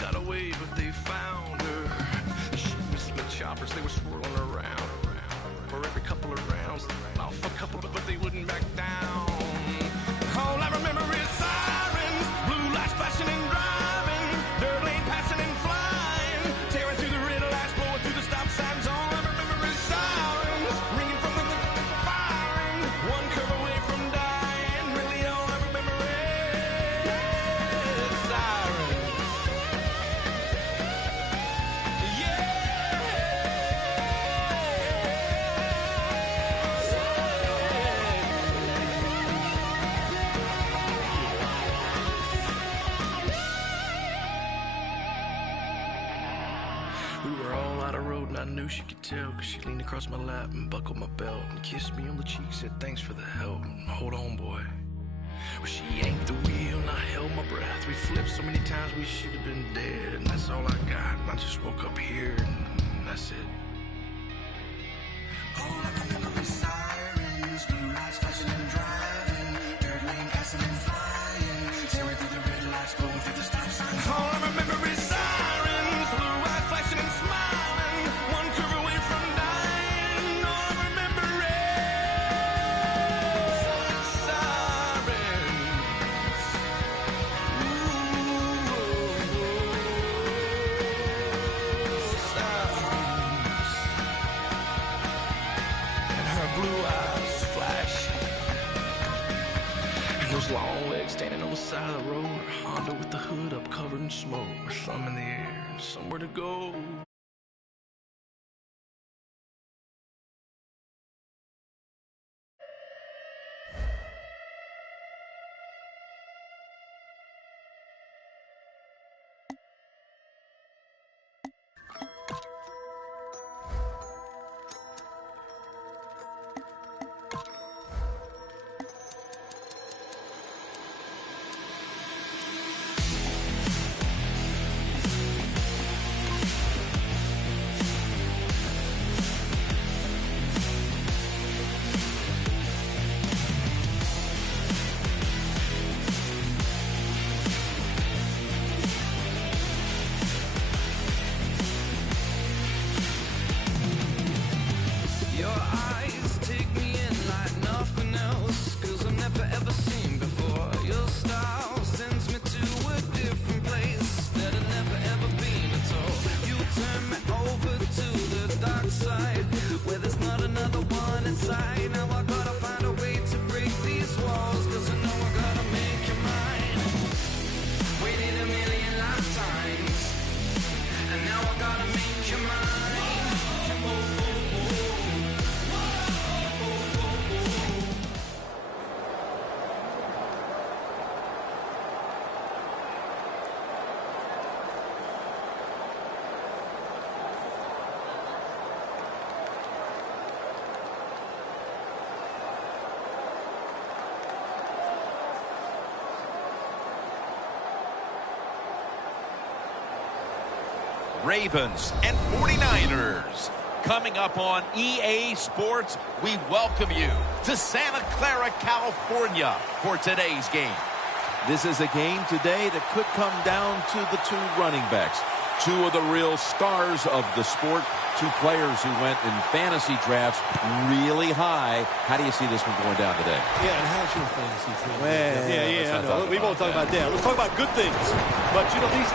got away, but they found her. She missed the choppers, they were swirling around. For every couple of rounds, off a couple, but they wouldn't back down. All I remember is sirens, blue lights flashing and driving, dirt lane passing and flying, tearing through the red lights, blowing through the stop signs. All I remember is sirens, ringing from the firing, one curve away from dying. Really, all I remember is sirens. We were all out of road and I knew she could tell, cause she leaned across my lap and buckled my belt and kissed me on the cheek, said thanks for the help, hold on boy. Well, she yanked the wheel and I held my breath. We flipped so many times we should have been dead, and that's all I got. And I just woke up here and that's it. All I remember is sirens, blue lights flashing and driving, dirt lane passing and flying, tearing through the red lights, blowing through the stop signs. All I remember is sirens, blue lights flashing and smiling, one curve away from dying. All I remember is sirens. Sirens. And her blue eyes flash, and those long legs standing on the side of the road, her Honda with the hood up covered in smoke, her thumb in the air, somewhere to go. Your eyes take me in like nothing else, cause I've never ever seen before. Your style sends me to a different place that I've never ever been at all. You turn me over to the dark side, where there's not another one inside. Now I gotta find a way to break these walls, cause I know I gotta make you mine. Waited a million lifetimes, and now I gotta make you mine. Ravens and 49ers. Coming up on EA Sports, we welcome you to Santa Clara, California for today's game. This is a game today that could come down to the two running backs. Two of the real stars of the sport. Two players who went in fantasy drafts really high. How do you see this one going down today? Yeah, and how's your fantasy team? Well, I know. We won't talk about that. Let's talk about good things. But, you know, these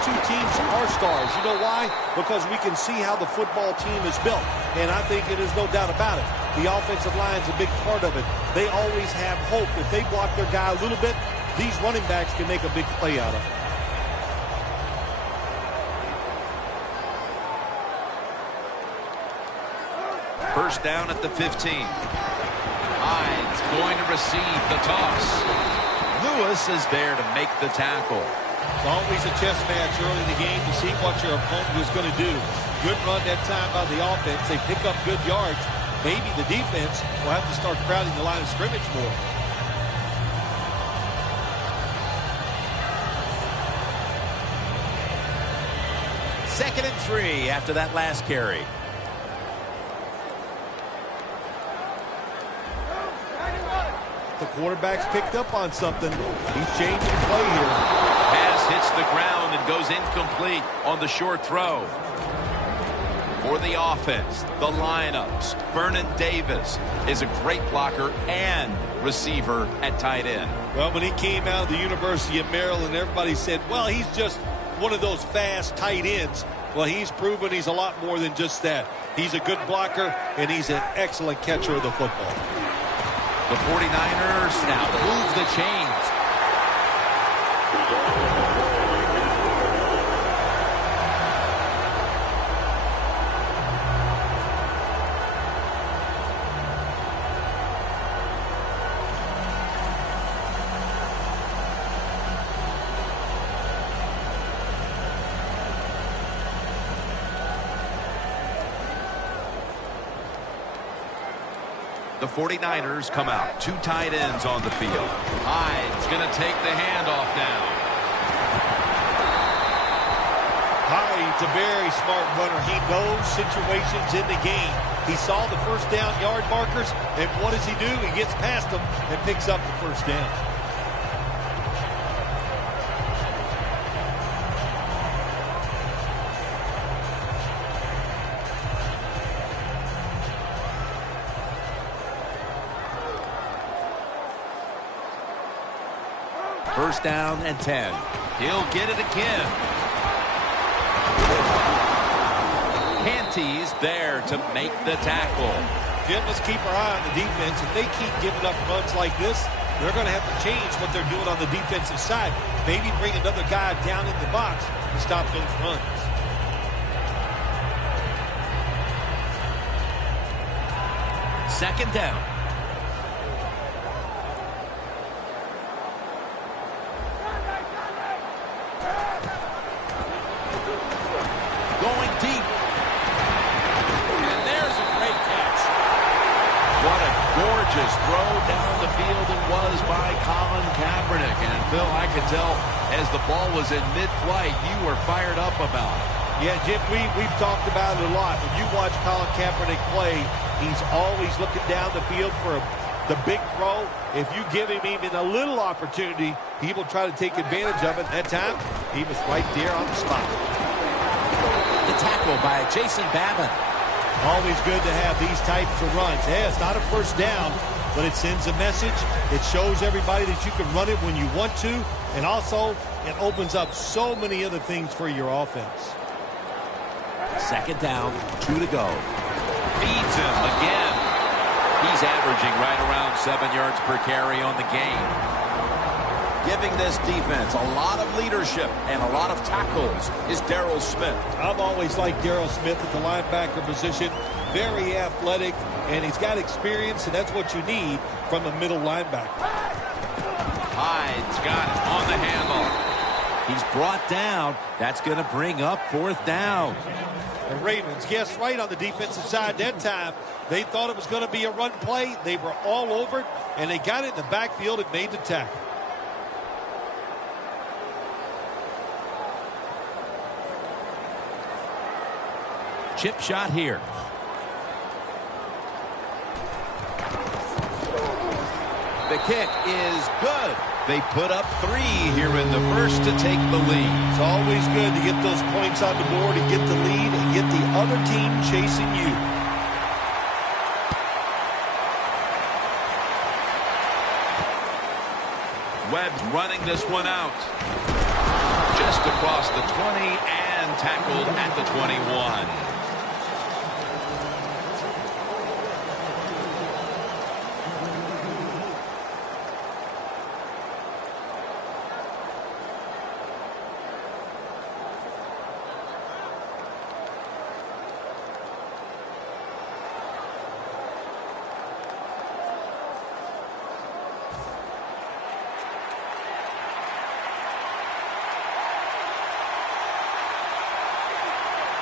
two teams are stars. You know why? Because we can see how the football team is built. And I think it is no doubt about it. The offensive line is a big part of it. They always have hope. If they block their guy a little bit, these running backs can make a big play out of it. First down at the 15. Hines going to receive the toss. Lewis is there to make the tackle. It's always a chess match early in the game to see what your opponent is going to do. Good run that time by the offense. They pick up good yards. Maybe the defense will have to start crowding the line of scrimmage more. Second and 3 after that last carry. The quarterback's picked up on something. He's changing play here. Pass hits the ground and goes incomplete on the short throw. For the offense, the lineups, Vernon Davis is a great blocker and receiver at tight end. Well, when he came out of the University of Maryland, everybody said, well, he's just one of those fast tight ends. Well, he's proven he's a lot more than just that. He's a good blocker, and he's an excellent catcher of the football. The 49ers now move the chains. The 49ers come out. Two tight ends on the field. Hyde's going to take the handoff now. Hyde's a very smart runner. He knows situations in the game. He saw the first down yard markers, and what does he do? He gets past them and picks up the first down. First down and 10. He'll get it again. Canty's there to make the tackle. Jim, let's keep our eye on the defense. If they keep giving up runs like this, they're going to have to change what they're doing on the defensive side. Maybe bring another guy down in the box to stop those runs. Second down. Going deep. And there's a great catch. What a gorgeous throw down the field it was by Colin Kaepernick. And Phil, I could tell as the ball was in mid-flight, you were fired up about it. Yeah, Jim, we've talked about it a lot. When you watch Colin Kaepernick play, he's always looking down the field for the big throw. If you give him even a little opportunity, he will try to take advantage of it. That time, he was right there on the spot. The tackle by Jason Babin. Always good to have these types of runs. Hey, it's not a first down, but it sends a message. It shows everybody that you can run it when you want to, and also it opens up so many other things for your offense. Second down, 2 to go. Feeds him again. He's averaging right around 7 yards per carry on the game. Giving this defense a lot of leadership and a lot of tackles is Darryl Smith. I've always liked Darryl Smith at the linebacker position. Very athletic, and he's got experience, and that's what you need from a middle linebacker. Hyde's got it on the handle. He's brought down. That's going to bring up fourth down. The Ravens guessed right on the defensive side that time. They thought it was going to be a run play. They were all over it, and they got it in the backfield and made the tackle. Chip shot here. The kick is good. They put up 3 here in the first to take the lead. It's always good to get those points on the board and get the lead and get the other team chasing you. Webb's running this one out. Just across the 20 and tackled at the 21.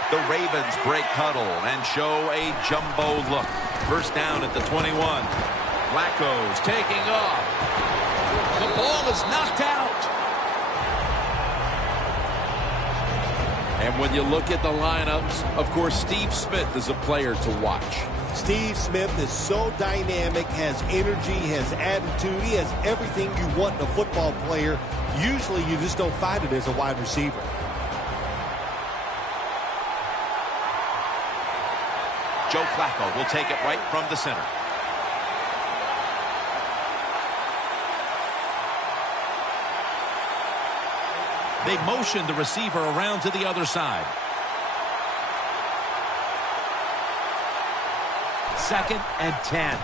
The Ravens break huddle and show a jumbo look. First down at the 21. Flacco's taking off. The ball is knocked out. And When you look at the lineups, of course, Steve Smith is a player to watch. Steve Smith is so dynamic, has energy, has attitude. He has everything you want in a football player. Usually you just don't find it as a wide receiver. Joe Flacco will take it right from the center. They motion the receiver around to the other side. Second and 10.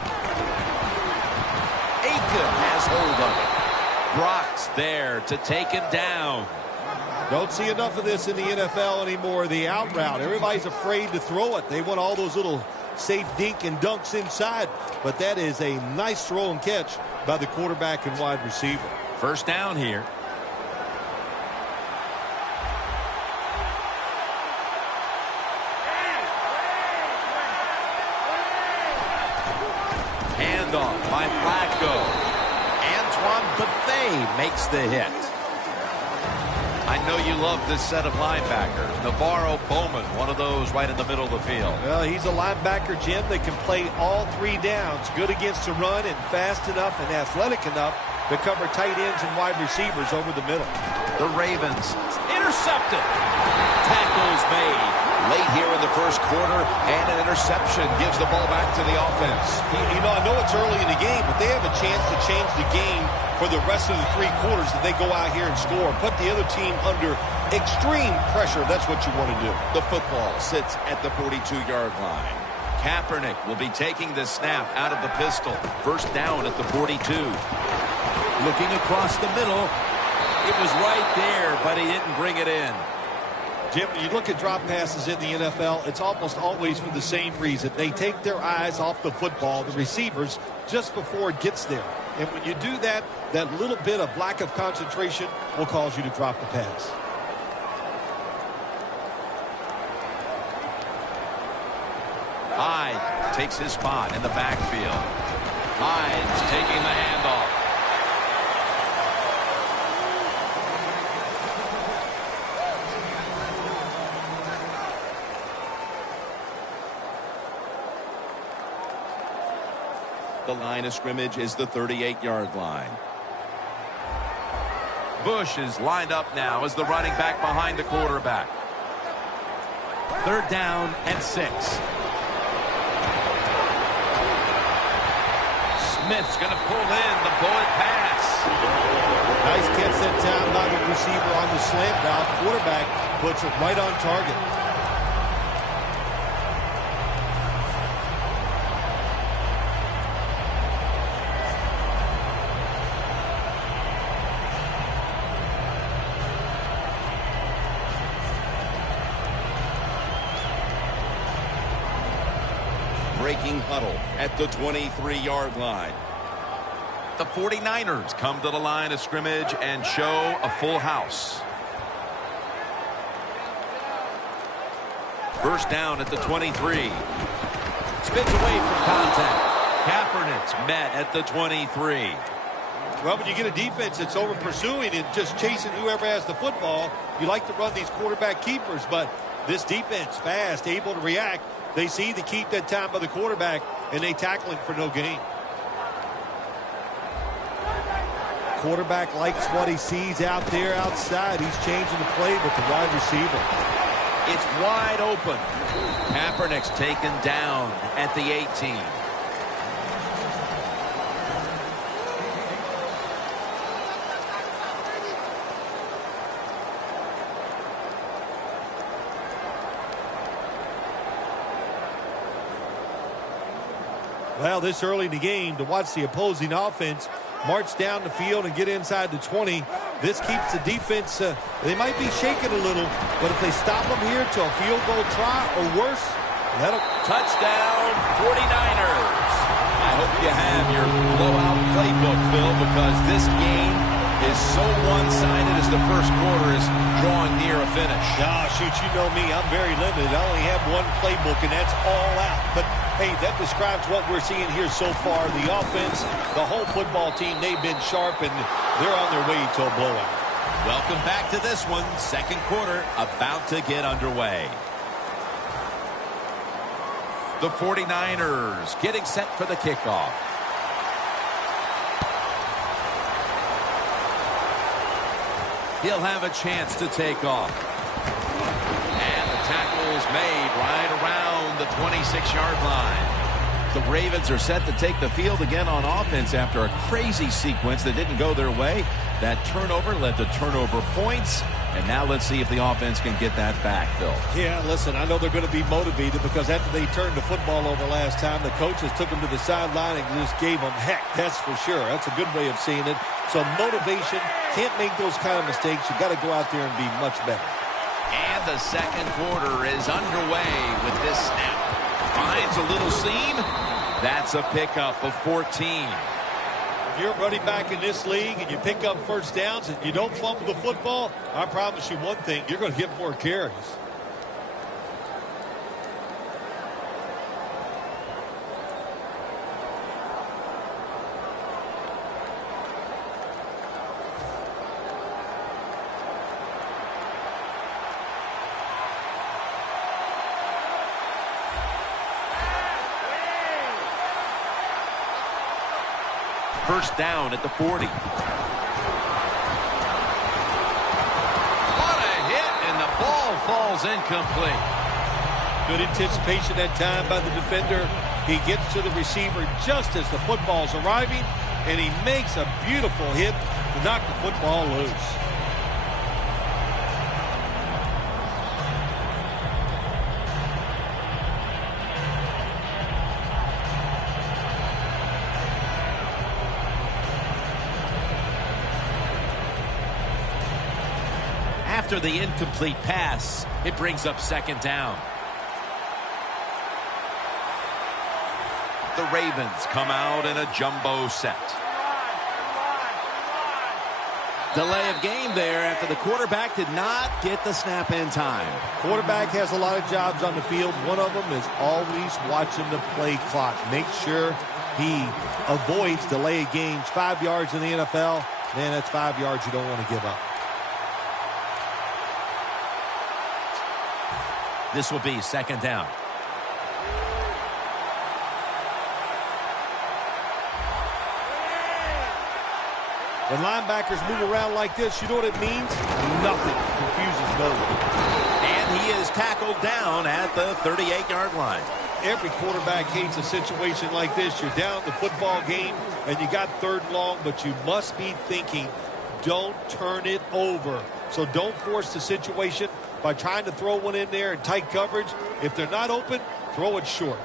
Aiken has hold of it. Brock's there to take him down. Don't see enough of this in the NFL anymore. The out route. Everybody's afraid to throw it. They want all those little safe dink and dunks inside. But that is a nice throw and catch by the quarterback and wide receiver. First down here. Handoff by Flacco. Antoine Buffet makes the hit. I know you love this set of linebackers. Navarro Bowman, one of those right in the middle of the field. Well, he's a linebacker, Jim, that can play all three downs. Good against the run and fast enough and athletic enough to cover tight ends and wide receivers over the middle. The Ravens intercepted. Tackles made late here in the first quarter, and an interception gives the ball back to the offense. You know, I know it's early in the game, but they have a chance to change the game for the rest of the three quarters that they go out here and score. Put the other team under extreme pressure. That's what you want to do. The football sits at the 42-yard line. Kaepernick will be taking the snap out of the pistol. First down at the 42. Looking across the middle. It was right there, but he didn't bring it in. Jim, when you look at drop passes in the NFL, it's almost always for the same reason. They take their eyes off the football, the receivers, just before it gets there. And when you do that, that little bit of lack of concentration will cause you to drop the pass. Hyde takes his spot in the backfield. Hyde's taking the handoff. The line of scrimmage is the 38-yard line. Bush is lined up now as the running back behind the quarterback. Third down and 6. Smith's going to pull in the bullet pass. Nice catch that time by the receiver on the slant route. Quarterback puts it right on target. Breaking huddle at the 23-yard line. The 49ers come to the line of scrimmage and show a full house. First down at the 23. Spins away from contact. Kaepernick's met at the 23. Well, when you get a defense that's over pursuing and just chasing whoever has the football, you like to run these quarterback keepers, but this defense fast, able to react. They see the keep that time by the quarterback, and they tackle him for no gain. Quarterback likes what he sees out there outside. He's changing the play with the wide receiver. It's wide open. Kaepernick's taken down at the 18. Well, this early in the game, to watch the opposing offense march down the field and get inside the 20, this keeps the defense, they might be shaking a little, but if they stop them here to a field goal try or worse, that'll... Touchdown, 49ers. I hope you have your blowout playbook, Phil, because this game is so one-sided as the first quarter is drawing near a finish. Ah, shoot, you know me, I'm very limited. I only have one playbook, and that's all out. But hey, that describes what we're seeing here so far. The offense, the whole football team, they've been sharp, and they're on their way to a blowout. Welcome back to this one. Second quarter about to get underway. The 49ers getting set for the kickoff. He'll have a chance to take off. And the tackle's made right around the 26-yard line. The Ravens are set to take the field again on offense after a crazy sequence that didn't go their way. That turnover led to turnover points. And now let's see if the offense can get that back, Phil. Yeah, listen, I know they're going to be motivated because after they turned the football over last time, the coaches took them to the sideline and just gave them heck. That's for sure. That's a good way of seeing it. So motivation, can't make those kind of mistakes. You got to go out there and be much better. And the second quarter is underway with this snap. Finds a little seam. That's a pickup of 14. If you're running back in this league and you pick up first downs and you don't fumble the football, I promise you one thing, you're going to get more carries. First down at the 40. What a hit, and the ball falls incomplete. Good anticipation that time by the defender. He gets to the receiver just as the football's arriving, and he makes a beautiful hit to knock the football loose. After the incomplete pass, it brings up second down. The Ravens come out in a jumbo set. Delay of game there after the quarterback did not get the snap in time. Quarterback has a lot of jobs on the field. One of them is always watching the play clock. Make sure he avoids delay of games. 5 yards in the NFL, man, that's 5 yards you don't want to give up. This will be second down. When linebackers move around like this, you know what it means? Nothing. Confuses no one. And he is tackled down at the 38-yard line. Every quarterback hates a situation like this. You're down the football game, and you got third and long, but you must be thinking, don't turn it over. So don't force the situation by trying to throw one in there in tight coverage. If they're not open, throw it short.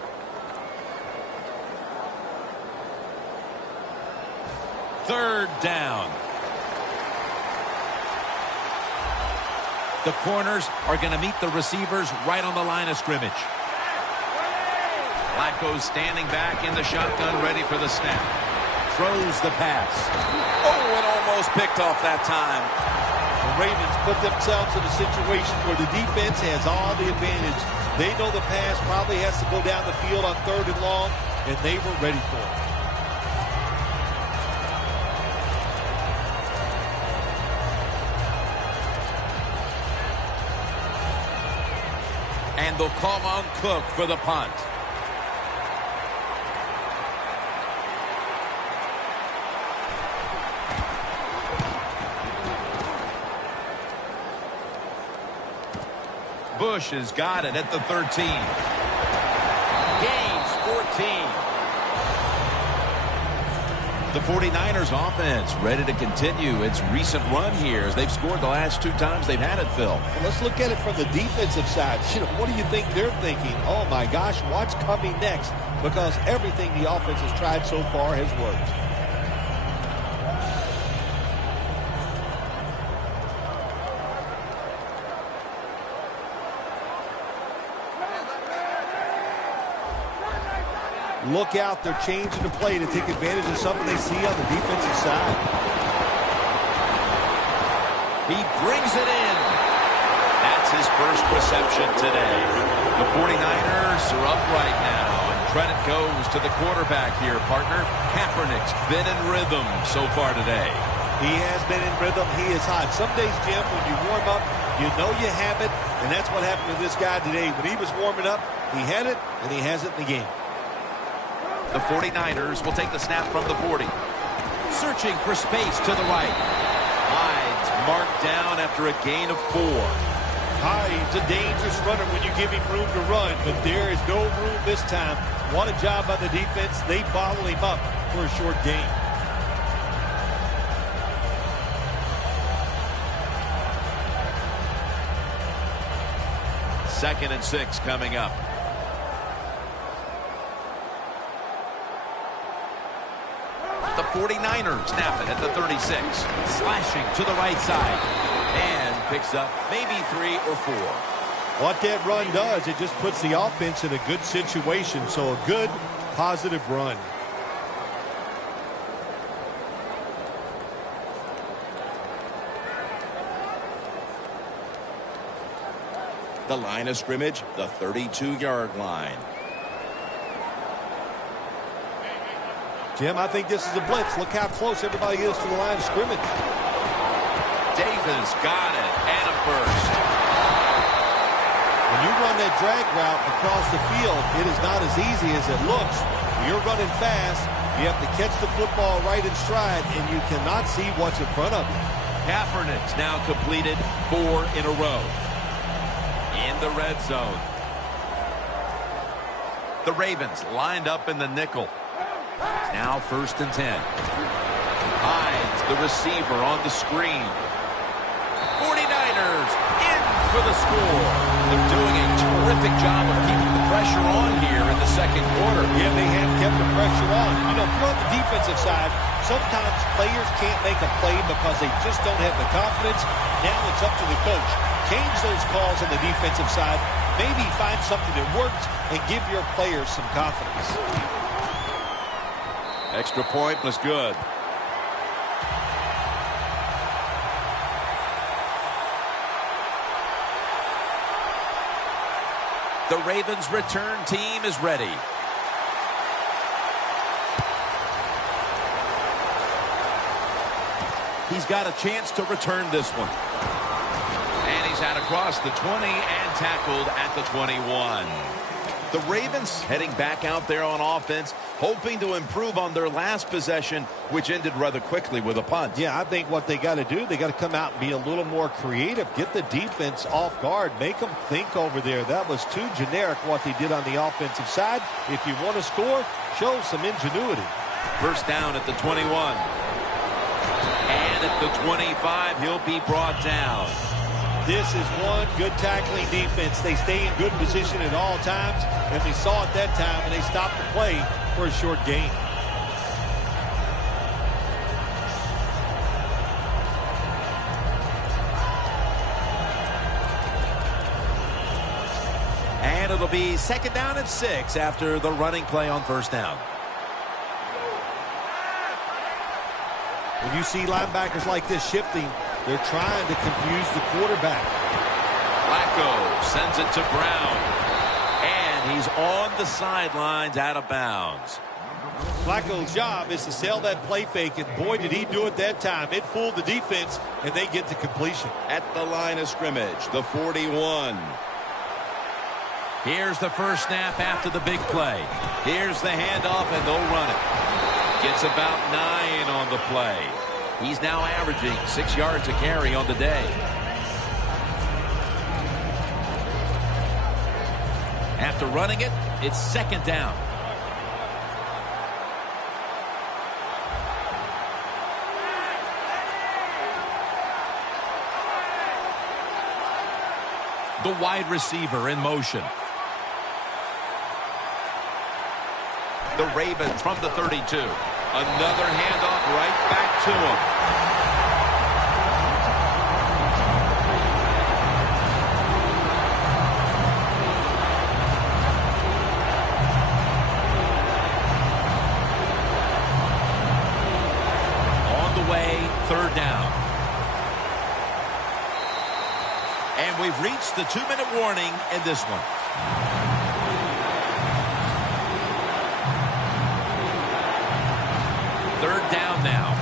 Third down. The corners are going to meet the receivers right on the line of scrimmage. Flacco's standing back in the shotgun, ready for the snap. Throws the pass. Oh, and almost picked off that time. The Ravens put themselves in a situation where the defense has all the advantage. They know the pass probably has to go down the field on third and long, and they were ready for it. And they'll call on Cook for the punt. Bush has got it at the 13. Gains 14. The 49ers offense ready to continue its recent run here as they've scored the last 2 times they've had it, Phil. Well, let's look at it from the defensive side. What do you think they're thinking? Oh, my gosh, what's coming next? Because everything the offense has tried so far has worked. Look out, they're changing the play to take advantage of something they see on the defensive side. He brings it in. That's his first reception today. The 49ers are up right now, and credit goes to the quarterback here, partner. Kaepernick's been in rhythm so far today. He has been in rhythm. He is hot. Some days, Jim, when you warm up, you know you have it, and that's what happened to this guy today. When he was warming up, he had it, and he has it in the game. The 49ers will take the snap from the 40. Searching for space to the right. Hyde's marked down after a gain of 4. Hyde's a dangerous runner when you give him room to run, but there is no room this time. What a job by the defense. They bottled him up for a short gain. Second and 6 coming up. The 49ers snap it at the 36. Slashing to the right side. And picks up maybe 3 or 4. What that run does, it just puts the offense in a good situation. So a good, positive run. The line of scrimmage, the 32-yard line. Jim, I think this is a blitz. Look how close everybody is to the line of scrimmage. Davis got it, and a first. When you run that drag route across the field, it is not as easy as it looks. You're running fast. You have to catch the football right in stride, and you cannot see what's in front of you. Kaepernick's now completed 4 in a row. In the red zone. The Ravens lined up in the nickel. Now 1st and 10. Hyde's the receiver on the screen. 49ers in for the score. They're doing a terrific job of keeping the pressure on here in the second quarter. Yeah, they have kept the pressure on. You know, if you're on the defensive side, sometimes players can't make a play because they just don't have the confidence. Now it's up to the coach. Change those calls on the defensive side. Maybe find something that works and give your players some confidence. Extra point was good. The Ravens' return team is ready. He's got a chance to return this one. And he's out across the 20 and tackled at the 21. The Ravens heading back out there on offense, hoping to improve on their last possession, which ended rather quickly with a punt. Yeah, I think what they got to do, they got to come out and be a little more creative. Get the defense off guard. Make them think over there. That was too generic what they did on the offensive side. If you want to score, show some ingenuity. First down at the 21. And at the 25, he'll be brought down. This is one good tackling defense. They stay in good position at all times, and we saw it that time when they stopped the play for a short gain. And it'll be 2nd down and 6 after the running play on 1st down. When you see linebackers like this shifting, they're trying to confuse the quarterback. Flacco sends it to Brown. And he's on the sidelines out of bounds. Flacco's job is to sell that play fake, and boy, did he do it that time. It fooled the defense, and they get to completion. At the line of scrimmage, the 41. Here's the first snap after the big play. Here's the handoff, and they'll run it. Gets about 9 on the play. He's now averaging 6 yards a carry on the day. After running it, it's 2nd down. The wide receiver in motion. The Ravens from the 32. Another handoff right back to him. On the way, 3rd down. And we've reached the 2-minute warning in this one. Third down now.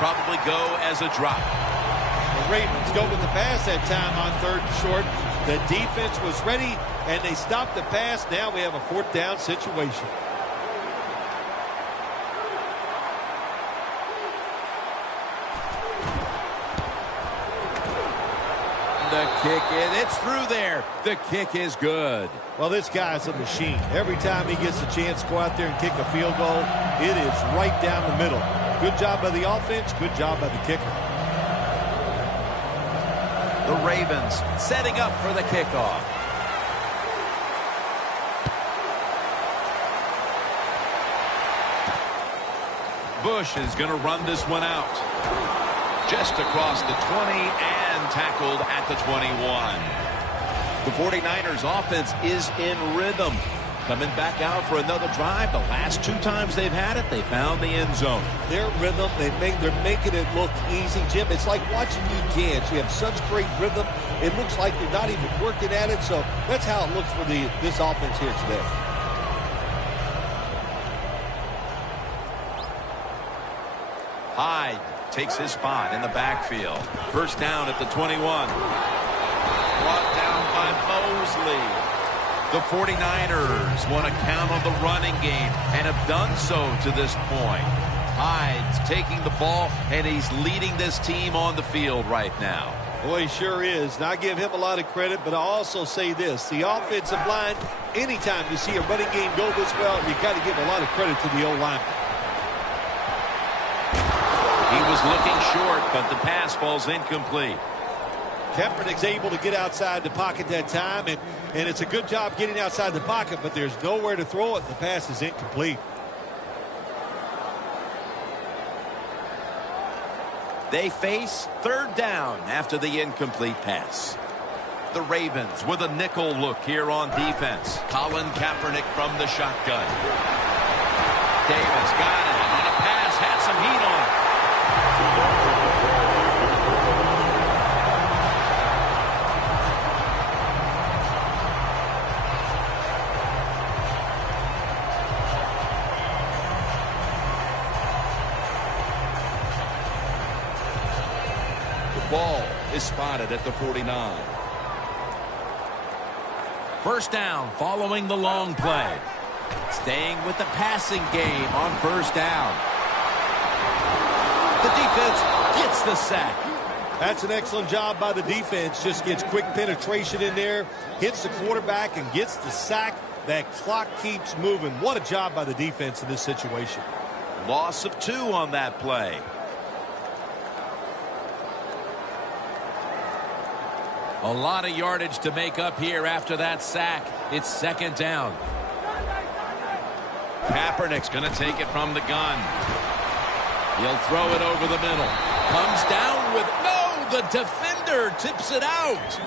probably go as a drop. The Ravens go with the pass that time on 3rd and short. The defense was ready, and they stopped the pass. Now we have a 4th down situation. The kick, it's through there. The kick is good. Well, this guy's a machine. Every time he gets a chance to go out there and kick a field goal, it is right down the middle. Good job by the offense, good job by the kicker. The Ravens setting up for the kickoff. Bush is going to run this one out. Just across the 20 and tackled at the 21. The 49ers offense is in rhythm. Coming back out for another drive. The last 2 times they've had it, they found the end zone. Their rhythm, they're making it look easy, Jim. It's like watching you dance. You have such great rhythm. It looks like you're not even working at it. So that's how it looks for this offense here today. Hyde takes his spot in the backfield. First down at the 21. Brought down by Mosley. The 49ers want to count on the running game and have done so to this point. Hyde's taking the ball, and he's leading this team on the field right now. Boy, he sure is. And I give him a lot of credit, but I also say this. The offensive line, anytime you see a running game go this well, you got to give a lot of credit to the O-line. He was looking short, but the pass falls incomplete. Kaepernick's able to get outside the pocket that time, and it's a good job getting outside the pocket, but there's nowhere to throw it. The pass is incomplete. They face 3rd down after the incomplete pass. The Ravens with a nickel look here on defense. Colin Kaepernick from the shotgun. Davis got it on a pass, had some heat on it. Ball is spotted at the 49. First down following the long play. Staying with the passing game on first down. The defense gets the sack. That's an excellent job by the defense. Just gets quick penetration in there, hits the quarterback, and gets the sack. That clock keeps moving. What a job by the defense in this situation. Loss of 2 on that play. A lot of yardage to make up here after that sack. It's 2nd down. Kaepernick's going to take it from the gun. He'll throw it over the middle. Comes down with, no, the defender tips it out.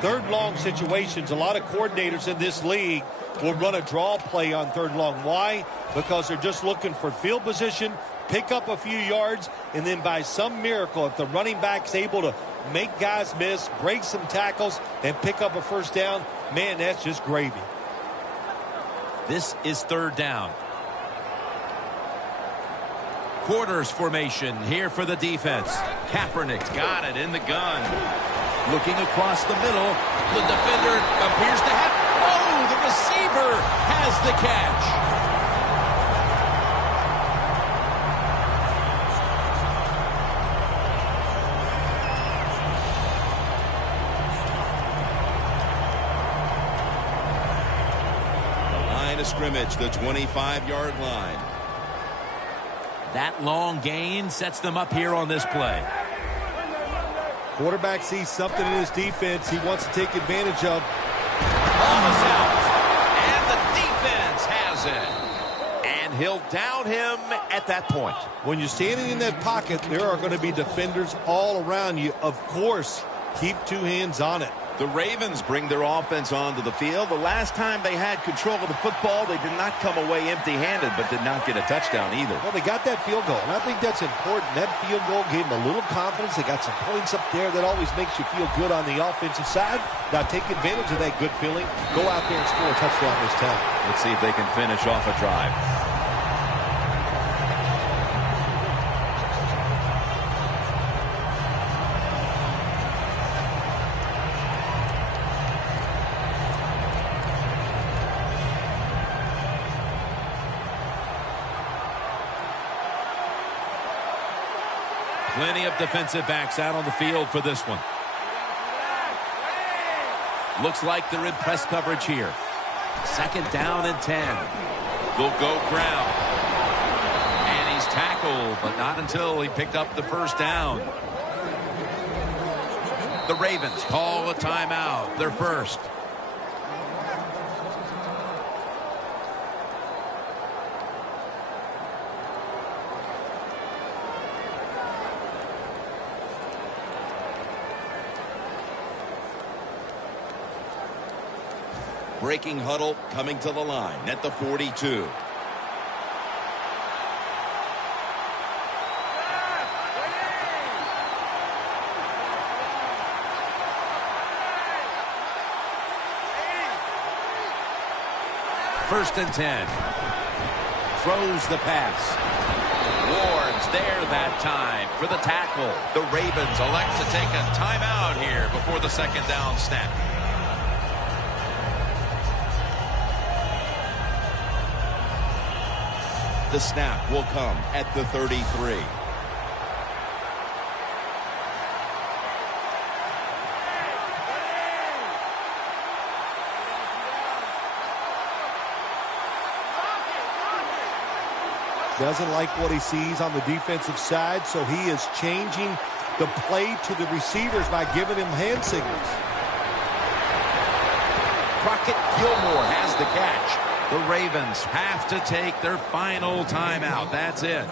3rd long situations, a lot of coordinators in this league will run a draw play on 3rd long. Why? Because they're just looking for field position, pick up a few yards, and then by some miracle, if the running back's able to make guys miss, break some tackles, and pick up a first down, man, that's just gravy. This is 3rd down. Quarters formation here for the defense. Kaepernick's got it in the gun. Looking across the middle. The defender appears to have... Oh, the receiver has the catch. Line of scrimmage, the 25-yard line. That long gain sets them up here on this play. Quarterback sees something in his defense he wants to take advantage of. Almost out. And the defense has it. And he'll down him at that point. When you're standing in that pocket, there are going to be defenders all around you. Of course, keep 2 hands on it. The Ravens bring their offense onto the field. The last time they had control of the football, they did not come away empty-handed, but did not get a touchdown either. Well, they got that field goal, and I think that's important. That field goal gave them a little confidence. They got some points up there that always makes you feel good on the offensive side. Now take advantage of that good feeling. Go out there and score a touchdown this time. Let's see if they can finish off a drive. Plenty of defensive backs out on the field for this one. Looks like they're in press coverage here. 2nd down and 10. They'll go ground. And he's tackled, but not until he picked up the 1st down. The Ravens call a timeout, their first. Breaking huddle coming to the line at the 42. First and 10. Throws the pass. Ward's there that time for the tackle. The Ravens elect to take a timeout here before the 2nd down snap. The snap will come at the 33. Doesn't like what he sees on the defensive side, so he is changing the play to the receivers by giving him hand signals. Crockett Gilmore has the catch. The Ravens have to take their final timeout. That's it.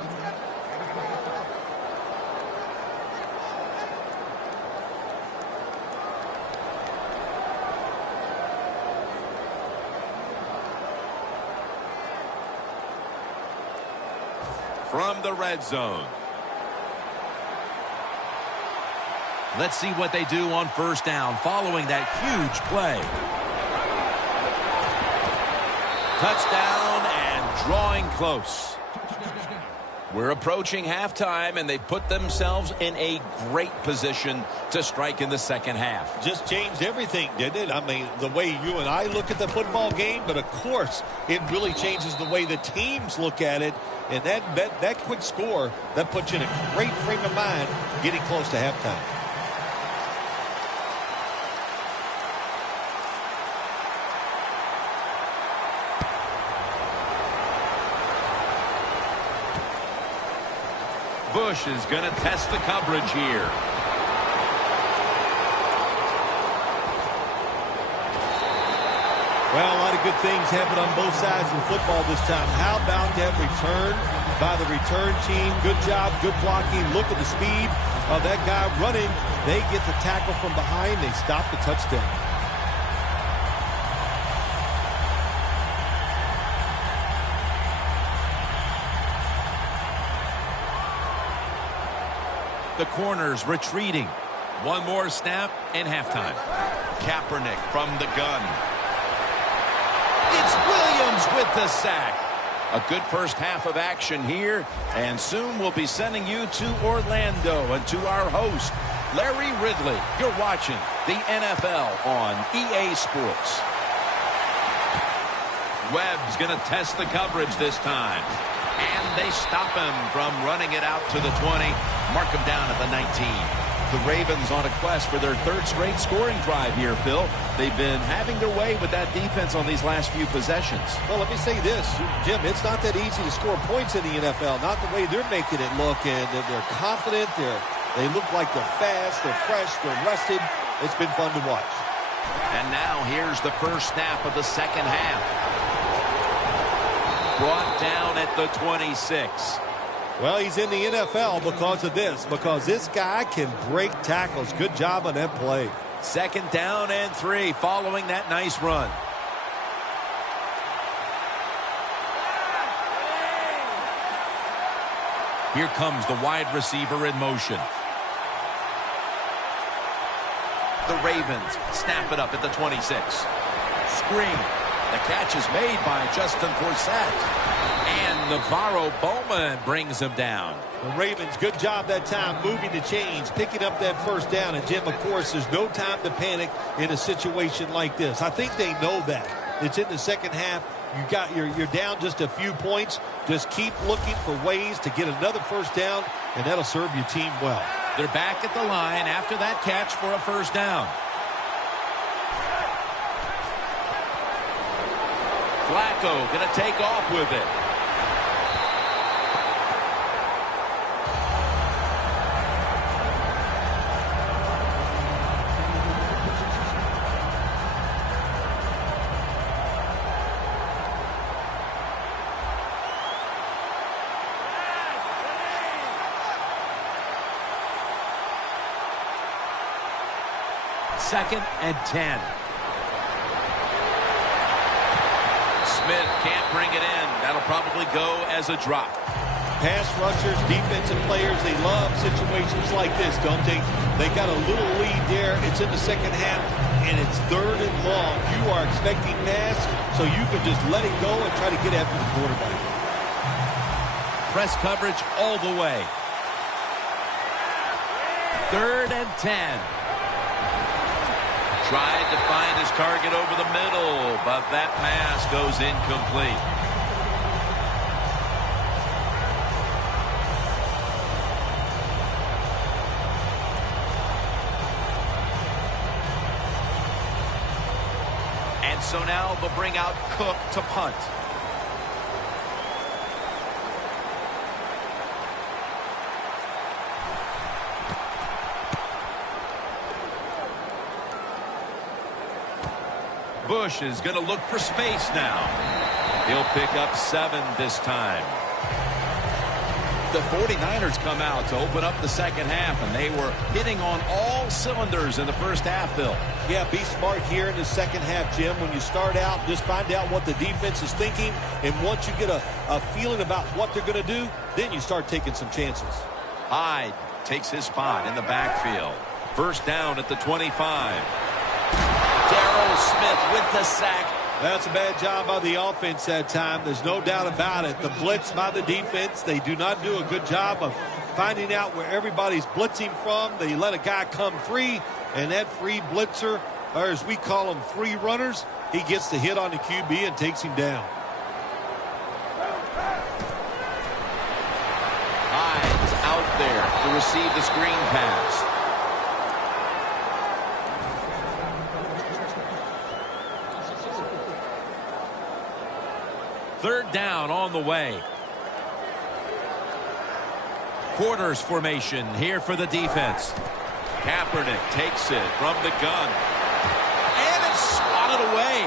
From the red zone. Let's see what they do on 1st down following that huge play. Touchdown and drawing close. We're approaching halftime, and they've put themselves in a great position to strike in the 2nd half. Just changed everything, didn't it? I mean, the way you and I look at the football game, but of course, it really changes the way the teams look at it. And that quick score, that puts you in a great frame of mind getting close to halftime. Bush is going to test the coverage here. Well, a lot of good things happen on both sides of the football this time. How about that return by the return team? Good job, good blocking. Look at the speed of that guy running. They get the tackle from behind. They stop the touchdown. The corners retreating. One more snap and halftime. Kaepernick from the gun. It's Williams with the sack. A good 1st half of action here, and soon we'll be sending you to Orlando and to our host, Larry Ridley. You're watching the NFL on EA Sports. Webb's going to test the coverage this time. And they stop him from running it out to the 20. Mark him down at the 19. The Ravens on a quest for their 3rd straight scoring drive here, Phil. They've been having their way with that defense on these last few possessions. Well, let me say this, Jim. It's not that easy to score points in the NFL. Not the way they're making it look. And they're confident. They look like they're fast. They're fresh. They're rested. It's been fun to watch. And now here's the first snap of the 2nd half. Brought down at the 26. Well, he's in the NFL because of this, because this guy can break tackles. Good job on that play. 2nd down and 3 following that nice run. Here comes the wide receiver in motion. The Ravens snap it up at the 26. Screen. The catch is made by Justin Forsett. And Navarro Bowman brings him down. The Ravens, good job that time moving the chains, picking up that 1st down. And, Jim, of course, there's no time to panic in a situation like this. I think they know that. It's in the 2nd half. you're down just a few points. Just keep looking for ways to get another first down, and that'll serve your team well. They're back at the line after that catch for a first down. Flacco going to take off with it. Second and 10. Smith can't bring it in. That'll probably go as a drop. Pass rushers, defensive players, they love situations like this, don't they? They got a little lead there. It's in the second half, and it's third and long. You are expecting pass, so you can just let it go and try to get after the quarterback. Press coverage all the way. Third and 10. Tried to find his target over the middle, but that pass goes incomplete. And so now they'll bring out Cook to punt. Bush is going to look for space now. He'll pick up 7 this time. The 49ers come out to open up the second half, and they were hitting on all cylinders in the first half, Bill. Yeah, be smart here in the second half, Jim. When you start out, just find out what the defense is thinking, and once you get a feeling about what they're going to do, then you start taking some chances. Hyde takes his spot in the backfield. First down at the 25. Darryl Smith with the sack. That's a bad job by the offense that time. There's no doubt about it. The blitz by the defense, they do not do a good job of finding out where everybody's blitzing from. They let a guy come free, and that free blitzer, or as we call them, free runners, he gets the hit on the QB and takes him down. Hyde's out there to receive the screen pass. Third down on the way. Quarters formation here for the defense. Kaepernick takes it from the gun. And it's swatted away.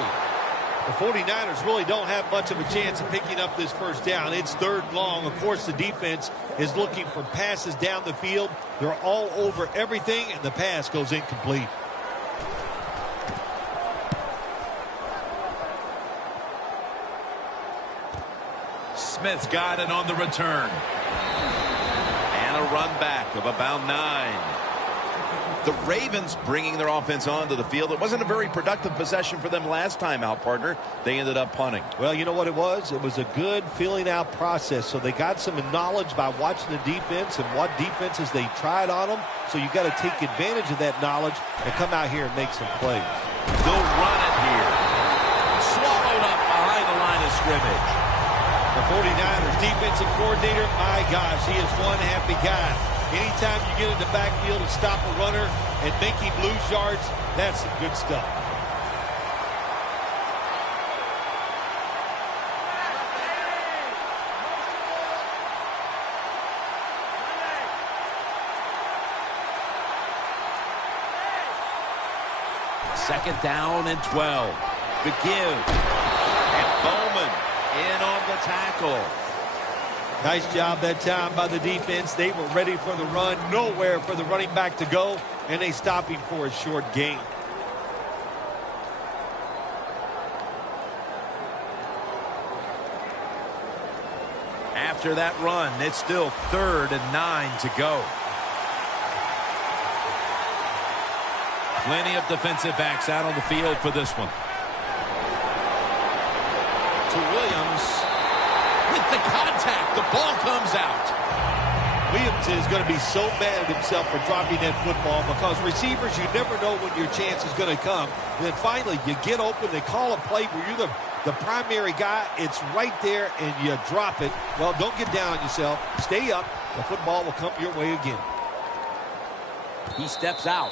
The 49ers really don't have much of a chance of picking up this first down. It's third and long. Of course, the defense is looking for passes down the field. They're all over everything, and the pass goes incomplete. Smith's got it on the return. And a run back of about 9. The Ravens bringing their offense onto the field. It wasn't a very productive possession for them last time out, partner. They ended up punting. Well, you know what it was? It was a good filling out process. So they got some knowledge by watching the defense and what defenses they tried on them. So you got to take advantage of that knowledge and come out here and make some plays. They'll run it here. Swallowed up behind the line of scrimmage. The 49ers defensive coordinator, my gosh, he is one happy guy. Anytime you get in the backfield and stop a runner and make him lose yards, that's some good stuff. Second down and 12. The give. And Bowman in on the tackle. Nice job that time by the defense. They were ready for the run. Nowhere for the running back to go. And they stopped him for a short gain. After that run, it's still 3rd and 9 to go. Plenty of defensive backs out on the field for this one. To Williams. With the contact, the ball comes out. Williams is going to be so mad at himself for dropping that football because receivers, you never know when your chance is going to come. And then finally, you get open, they call a play where you're the the primary guy, it's right there, and you drop it. Well, don't get down on yourself. Stay up. The football will come your way again. He steps out.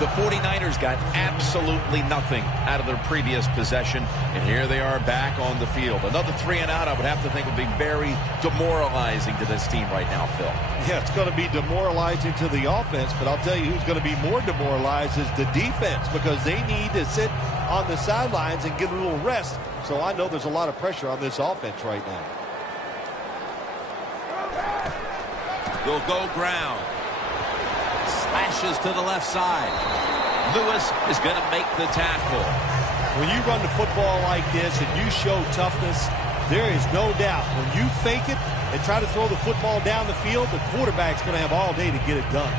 The 49ers got absolutely nothing out of their previous possession, and here they are back on the field. Another 3 and out, I would have to think, would be very demoralizing to this team right now, Phil. Yeah, it's going to be demoralizing to the offense, but I'll tell you who's going to be more demoralized is the defense, because they need to sit on the sidelines and get a little rest. So I know there's a lot of pressure on this offense right now. They'll go ground. Slashes to the left side. Lewis is going to make the tackle. When you run the football like this and you show toughness, there is no doubt when you fake it and try to throw the football down the field, the quarterback's going to have all day to get it done.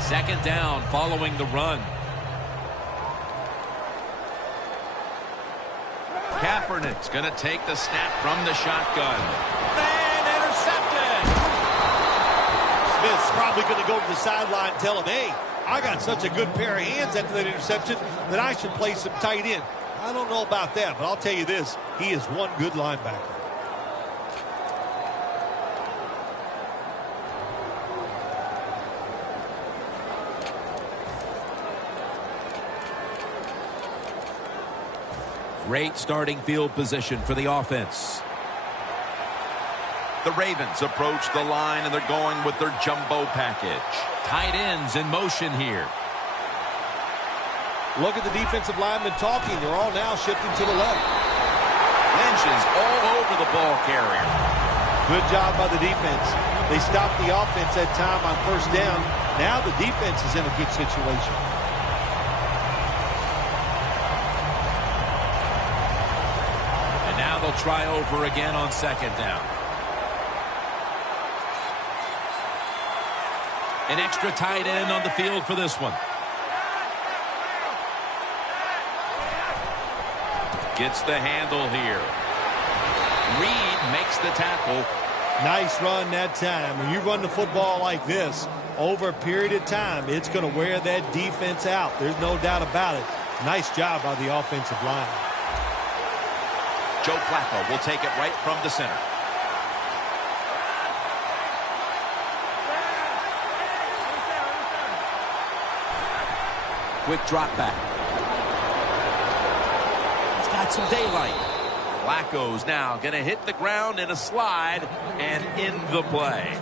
Second down following the run. Kaepernick's going to take the snap from the shotgun. And intercepted! Smith's probably going to go to the sideline and tell him, hey, I got such a good pair of hands after that interception that I should play some tight end. I don't know about that, but I'll tell you this, he is one good linebacker. Great starting field position for the offense. The Ravens approach the line, and they're going with their jumbo package. Tight ends in motion here. Look at the defensive linemen talking. They're all now shifting to the left. Lynch is all over the ball carrier. Good job by the defense. They stopped the offense that time on first down. Now the defense is in a good situation. They'll try over again on second down. An extra tight end on the field for this one. Gets the handle here. Reed makes the tackle. Nice run that time. When you run the football like this over a period of time, it's going to wear that defense out. There's no doubt about it. Nice job by the offensive line. Joe Flacco will take it right from the center. Quick drop back. He's got some daylight. Flacco's now going to hit the ground in a slide and in the play.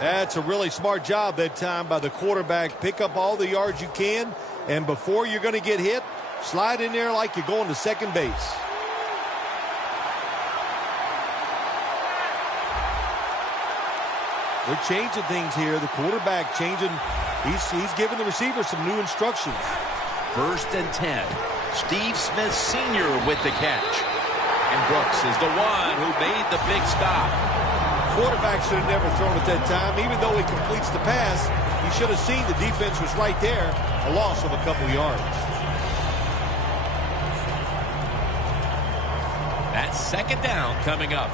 That's a really smart job that time by the quarterback. Pick up all the yards you can, and before you're going to get hit, slide in there like you're going to second base. They're changing things here. The quarterback changing. He's giving the receiver some new instructions. 1st and 10. Steve Smith Sr. with the catch. And Brooks is the one who made the big stop. Quarterback should have never thrown at that time. Even though he completes the pass, he should have seen the defense was right there. A loss of a couple yards. That's second down coming up.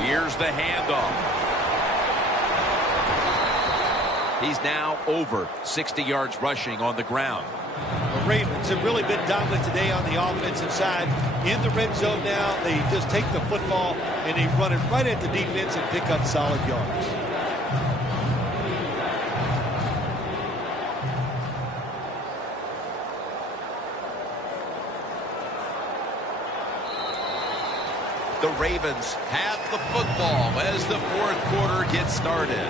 Here's the handoff. He's now over 60 yards rushing on the ground. The Ravens have really been dominant today on the offensive side. In the red zone now, they just take the football and they run it right at the defense and pick up solid yards. The Ravens have the football as the fourth quarter gets started.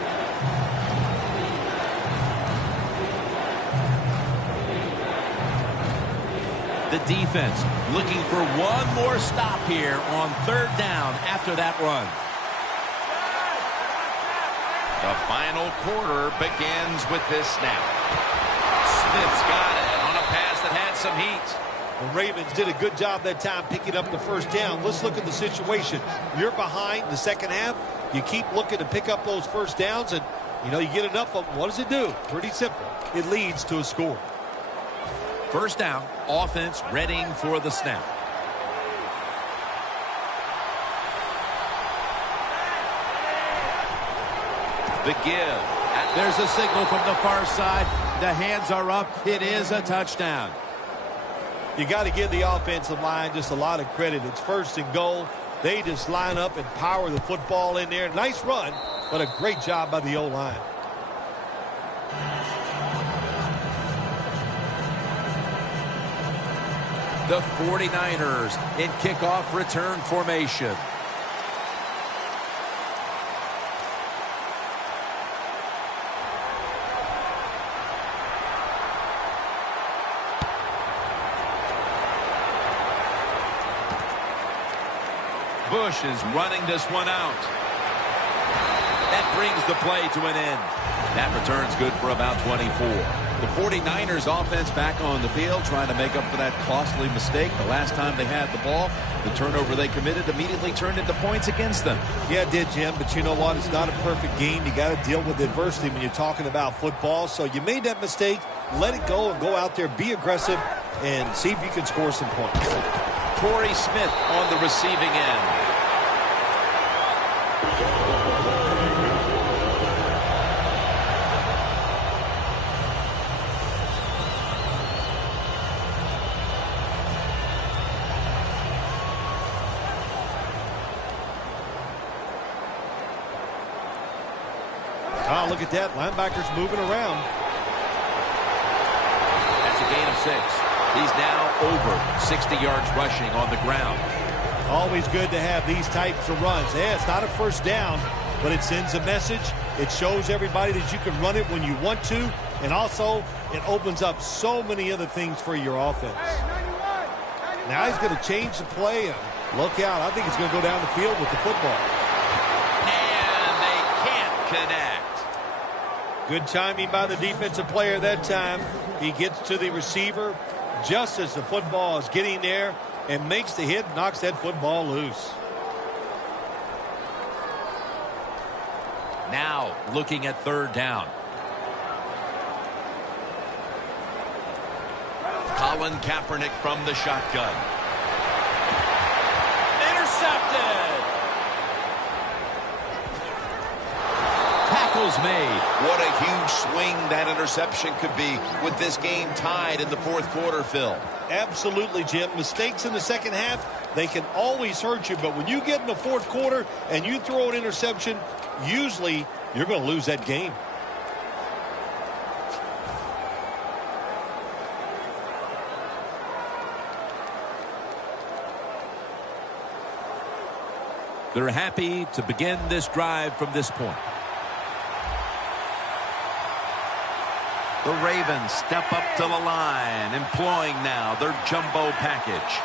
The defense looking for one more stop here on third down after that run. The final quarter begins with this snap. Smith's got it on a pass that had some heat. The Ravens did a good job that time picking up the first down. Let's look at the situation. You're behind the second half. You keep looking to pick up those first downs, and You know, you get enough of them. What does it do? Pretty simple. It leads to a score. First down, offense readying for the snap. The give. There's a signal from the far side. The hands are up. It is a touchdown. You got to give the offensive line just a lot of credit. It's first and goal. They just line up and power the football in there. Nice run, but a great job by the O-line. The 49ers in kickoff return formation. Bush is running this one out. That brings the play to an end. That return's good for about 24. The 49ers offense back on the field trying to make up for that costly mistake. The last time they had the ball, the turnover they committed immediately turned into points against them. Yeah, it did, Jim, but you know what? It's not a perfect game. You got to deal with adversity when you're talking about football. So you made that mistake, let it go, and go out there, be aggressive, and see if you can score some points. Torrey Smith on the receiving end. Oh, look at that. Linebacker's moving around. That's a gain of 6. He's now over 60 yards rushing on the ground. Always good to have these types of runs. Yeah, it's not a first down, but it sends a message. It shows everybody that you can run it when you want to, and also it opens up so many other things for your offense. Now he's going to change the play, and look out. I think he's going to go down the field with the football. And they can't connect. Good timing by the defensive player that time. He gets to the receiver just as the football is getting there and makes the hit, knocks that football loose. Now looking at third down. Colin Kaepernick from the shotgun. Intercepted. Tackles made. What a huge swing that interception could be with this game tied in the fourth quarter, Phil. Absolutely, Jim. Mistakes in the second half, they can always hurt you. But when you get in the fourth quarter and you throw an interception, usually you're going to lose that game. They're happy to begin this drive from this point. The Ravens step up to the line, employing now their jumbo package.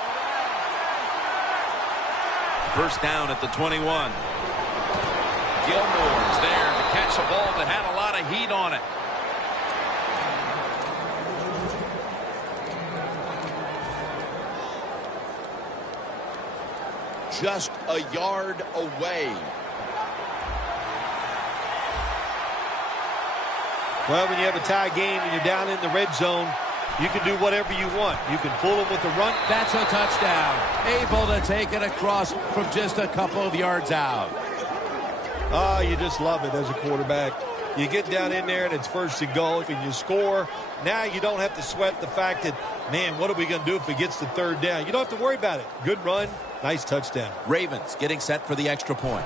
First down at the 21. Gilmore's there to catch a ball that had a lot of heat on it. Just a yard away. Well, when you have a tie game and you're down in the red zone, you can do whatever you want. You can fool them with the run. That's a touchdown. Able to take it across from just a couple of yards out. Oh, you just love it as a quarterback. You get down in there and it's first and goal and you score. Now you don't have to sweat the fact that, man, what are we going to do if it gets to third down? You don't have to worry about it. Good run, nice touchdown. Ravens getting set for the extra point.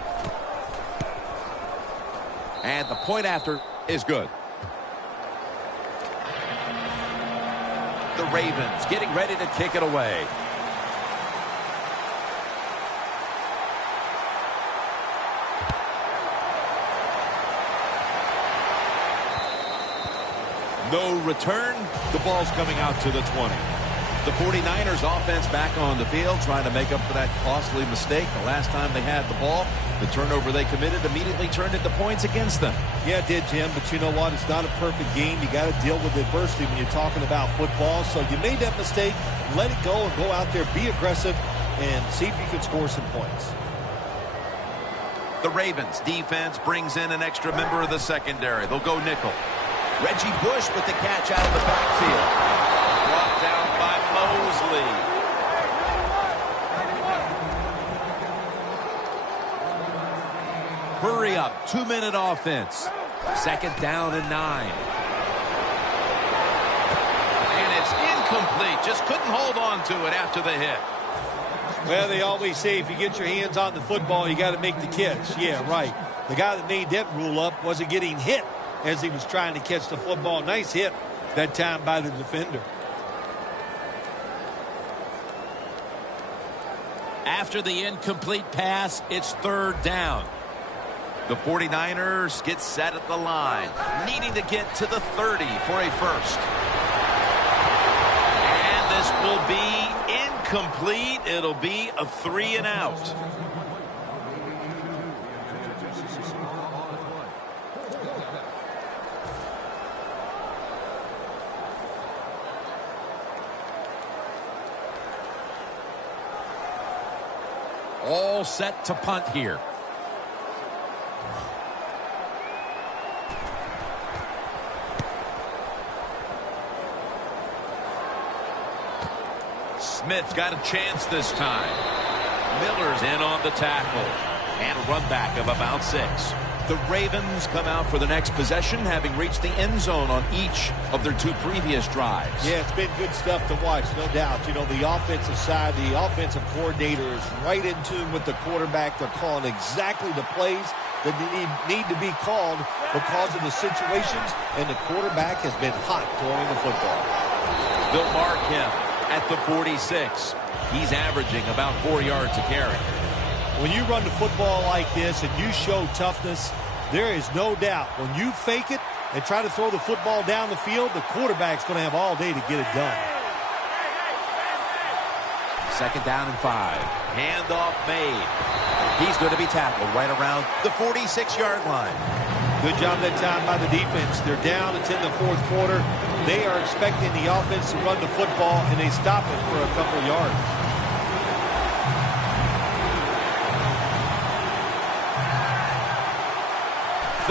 And the point after is good. The Ravens getting ready to kick it away. No return. The ball's coming out to the 20. The 49ers offense back on the field trying to make up for that costly mistake. The last time they had the ball, the turnover they committed immediately turned into points against them. Yeah, it did, Jim, but you know what? It's not a perfect game. You got to deal with adversity when you're talking about football. So you made that mistake, let it go and go out there, be aggressive, and see if you can score some points. The Ravens defense brings in an extra member of the secondary. They'll go nickel. Reggie Bush with the catch out of the backfield. Brought down by Mosley. Hurry up, 2-minute offense. 2nd down and 9. And it's incomplete. Just couldn't hold on to it after the hit. Well, they always say if you get your hands on the football, you got to make the catch. Yeah, right. The guy that made that rule up wasn't getting hit as he was trying to catch the football. Nice hit that time by the defender. After the incomplete pass, it's 3rd down. The 49ers get set at the line, needing to get to the 30 for a first. And this will be incomplete. It'll be a 3 and out. All set to punt here. Smith's got a chance this time. Miller's in on the tackle. And a run back of about 6. The Ravens come out for the next possession, having reached the end zone on each of their 2 previous drives. Yeah, it's been good stuff to watch, no doubt. You know, the offensive side, the offensive coordinator is right in tune with the quarterback. They're calling exactly the plays that need to be called because of the situations, and the quarterback has been hot throwing the football. They'll mark him at the 46. He's averaging about 4 yards a carry. When you run the football like this and you show toughness, there is no doubt when you fake it and try to throw the football down the field, the quarterback's going to have all day to get it done. 2nd down and 5. Handoff made. He's going to be tackled right around the 46-yard line. Good job that time by the defense. They're down. It's in the 4th quarter. They are expecting the offense to run the football, and they stop it for a couple yards.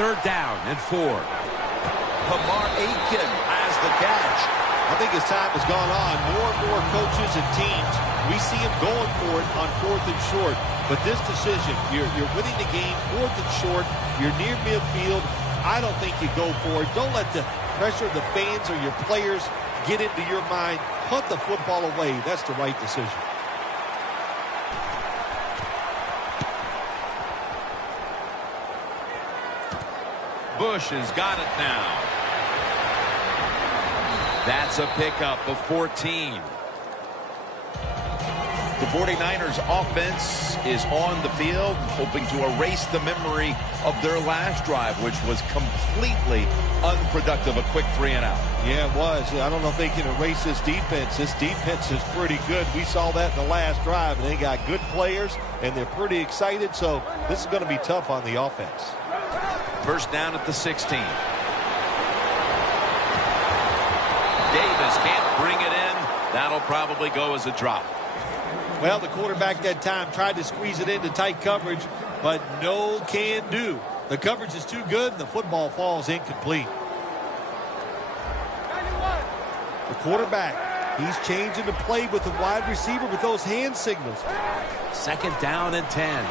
Third down and 4. Lamar Aiken has the catch. I think as time has gone on, more and more coaches and teams, we see them going for it on 4th and short. But this decision, you're winning the game, 4th and short, you're near midfield. I don't think you go for it. Don't let the pressure of the fans or your players get into your mind. Punt the football away. That's the right decision. Bush has got it now. That's a pickup of 14. The 49ers offense is on the field, hoping to erase the memory of their last drive, which was completely unproductive, a quick 3 and out. Yeah, it was. I don't know if they can erase this defense. This defense is pretty good. We saw that in the last drive. They got good players, and they're pretty excited, so this is going to be tough on the offense. First down at the 16. Davis can't bring it in. That'll probably go as a drop. Well, the quarterback that time tried to squeeze it into tight coverage, but no can do. The coverage is too good, and the football falls incomplete. The quarterback, he's changing the play with the wide receiver with those hand signals. 2nd down and 10. And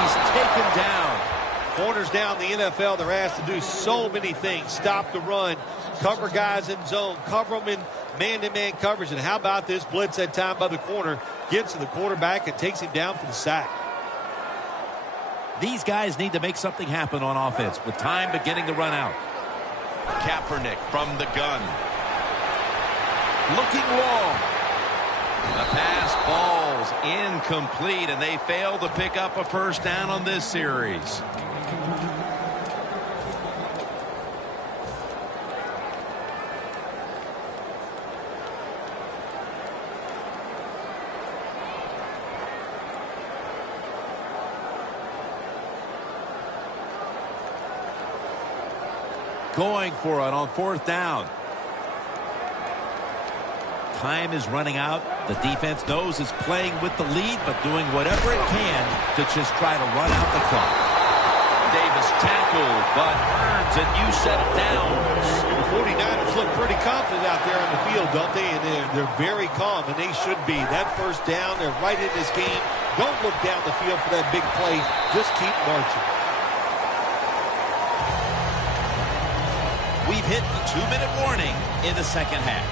he's taken down. Corners down the NFL, they're asked to do so many things. Stop the run, cover guys in zone, cover them in man-to-man coverage. And how about this blitz that time by the corner? Gets to the quarterback and takes him down for the sack. These guys need to make something happen on offense with time beginning to run out. Kaepernick from the gun. Looking long. The pass falls incomplete, and they fail to pick up a first down on this series. Going for it on 4th down. time is running out. The defense knows it's playing with the lead, but doing whatever it can to just try to run out the clock. Davis tackled, but earns, and you set it down. The 49ers look pretty confident out there on the field, don't they? And they're very calm, and they should be. That first down, they're right in this game. Don't look down the field for that big play. Just keep marching. We've hit the 2-minute warning in the second half.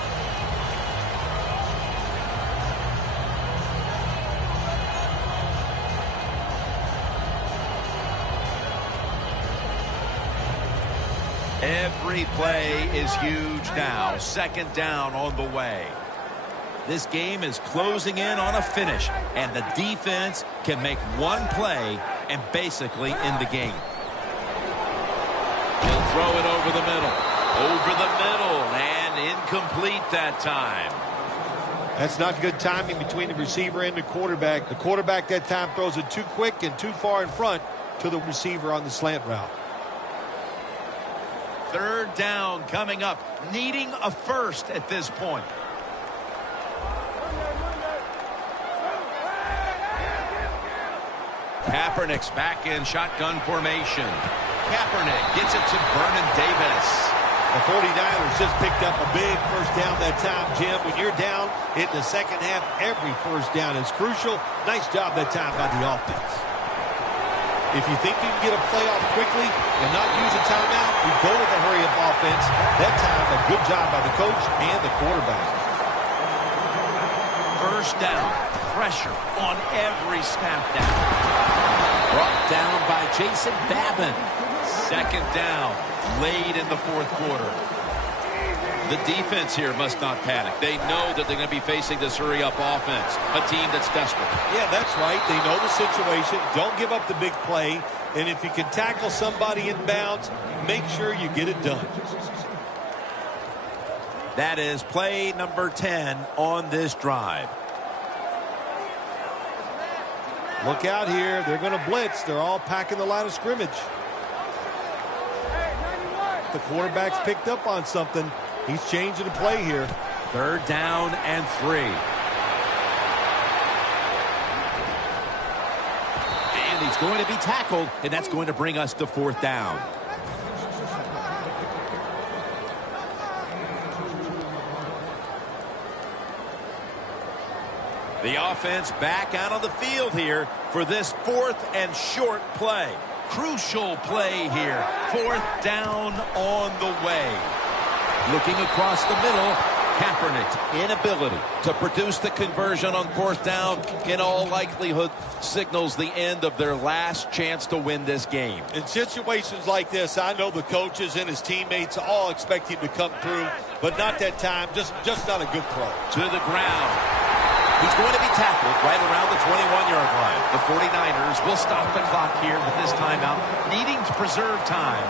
Every play is huge now. Second down on the way. This game is closing in on a finish, and the defense can make one play and basically end the game. He'll throw it over the middle. Over the middle, and incomplete that time. That's not good timing between the receiver and the quarterback. The quarterback that time throws it too quick and too far in front to the receiver on the slant route. Third down coming up, needing a first at this point. Kaepernick's back in shotgun formation. Kaepernick gets it to Vernon Davis. The 49ers just picked up a big first down that time, Jim. When you're down in the second half, every first down is crucial. Nice job that time by the offense. If you think you can get a play off quickly and not use a timeout, you go with a hurry-up offense. That time, a good job by the coach and the quarterback. First down, pressure on every snap down. Brought down by Jason Babin. Second down, late in the fourth quarter. The defense here must not panic. They know that they're going to be facing this hurry-up offense, a team that's desperate. Yeah, that's right. They know the situation. Don't give up the big play. And if you can tackle somebody in bounds, make sure you get it done. That is play number 10 on this drive. Look out here. They're going to blitz. They're all packing the line of scrimmage. The quarterback's picked up on something. He's changing the play here. Third down and 3. And he's going to be tackled, and that's going to bring us to fourth down. The offense back out on the field here for this fourth and short play. Crucial play here. Fourth down on the way. Looking across the middle, Kaepernick's inability to produce the conversion on fourth down in all likelihood signals the end of their last chance to win this game. In situations like this, I know the coaches and his teammates all expect him to come through, but not that time. Just not a good throw. To the ground. He's going to be tackled right around the 21-yard line. The 49ers will stop the clock here with this timeout, needing to preserve time.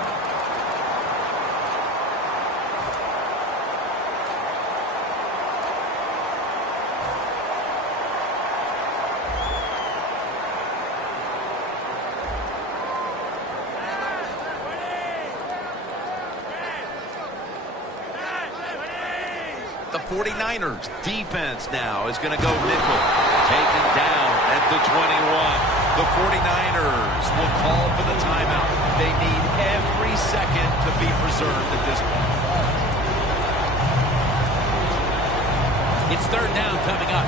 The 49ers defense now is going to go nickel. Taken down at the 21. The 49ers will call for the timeout. They need every second to be preserved at this point. It's third down coming up.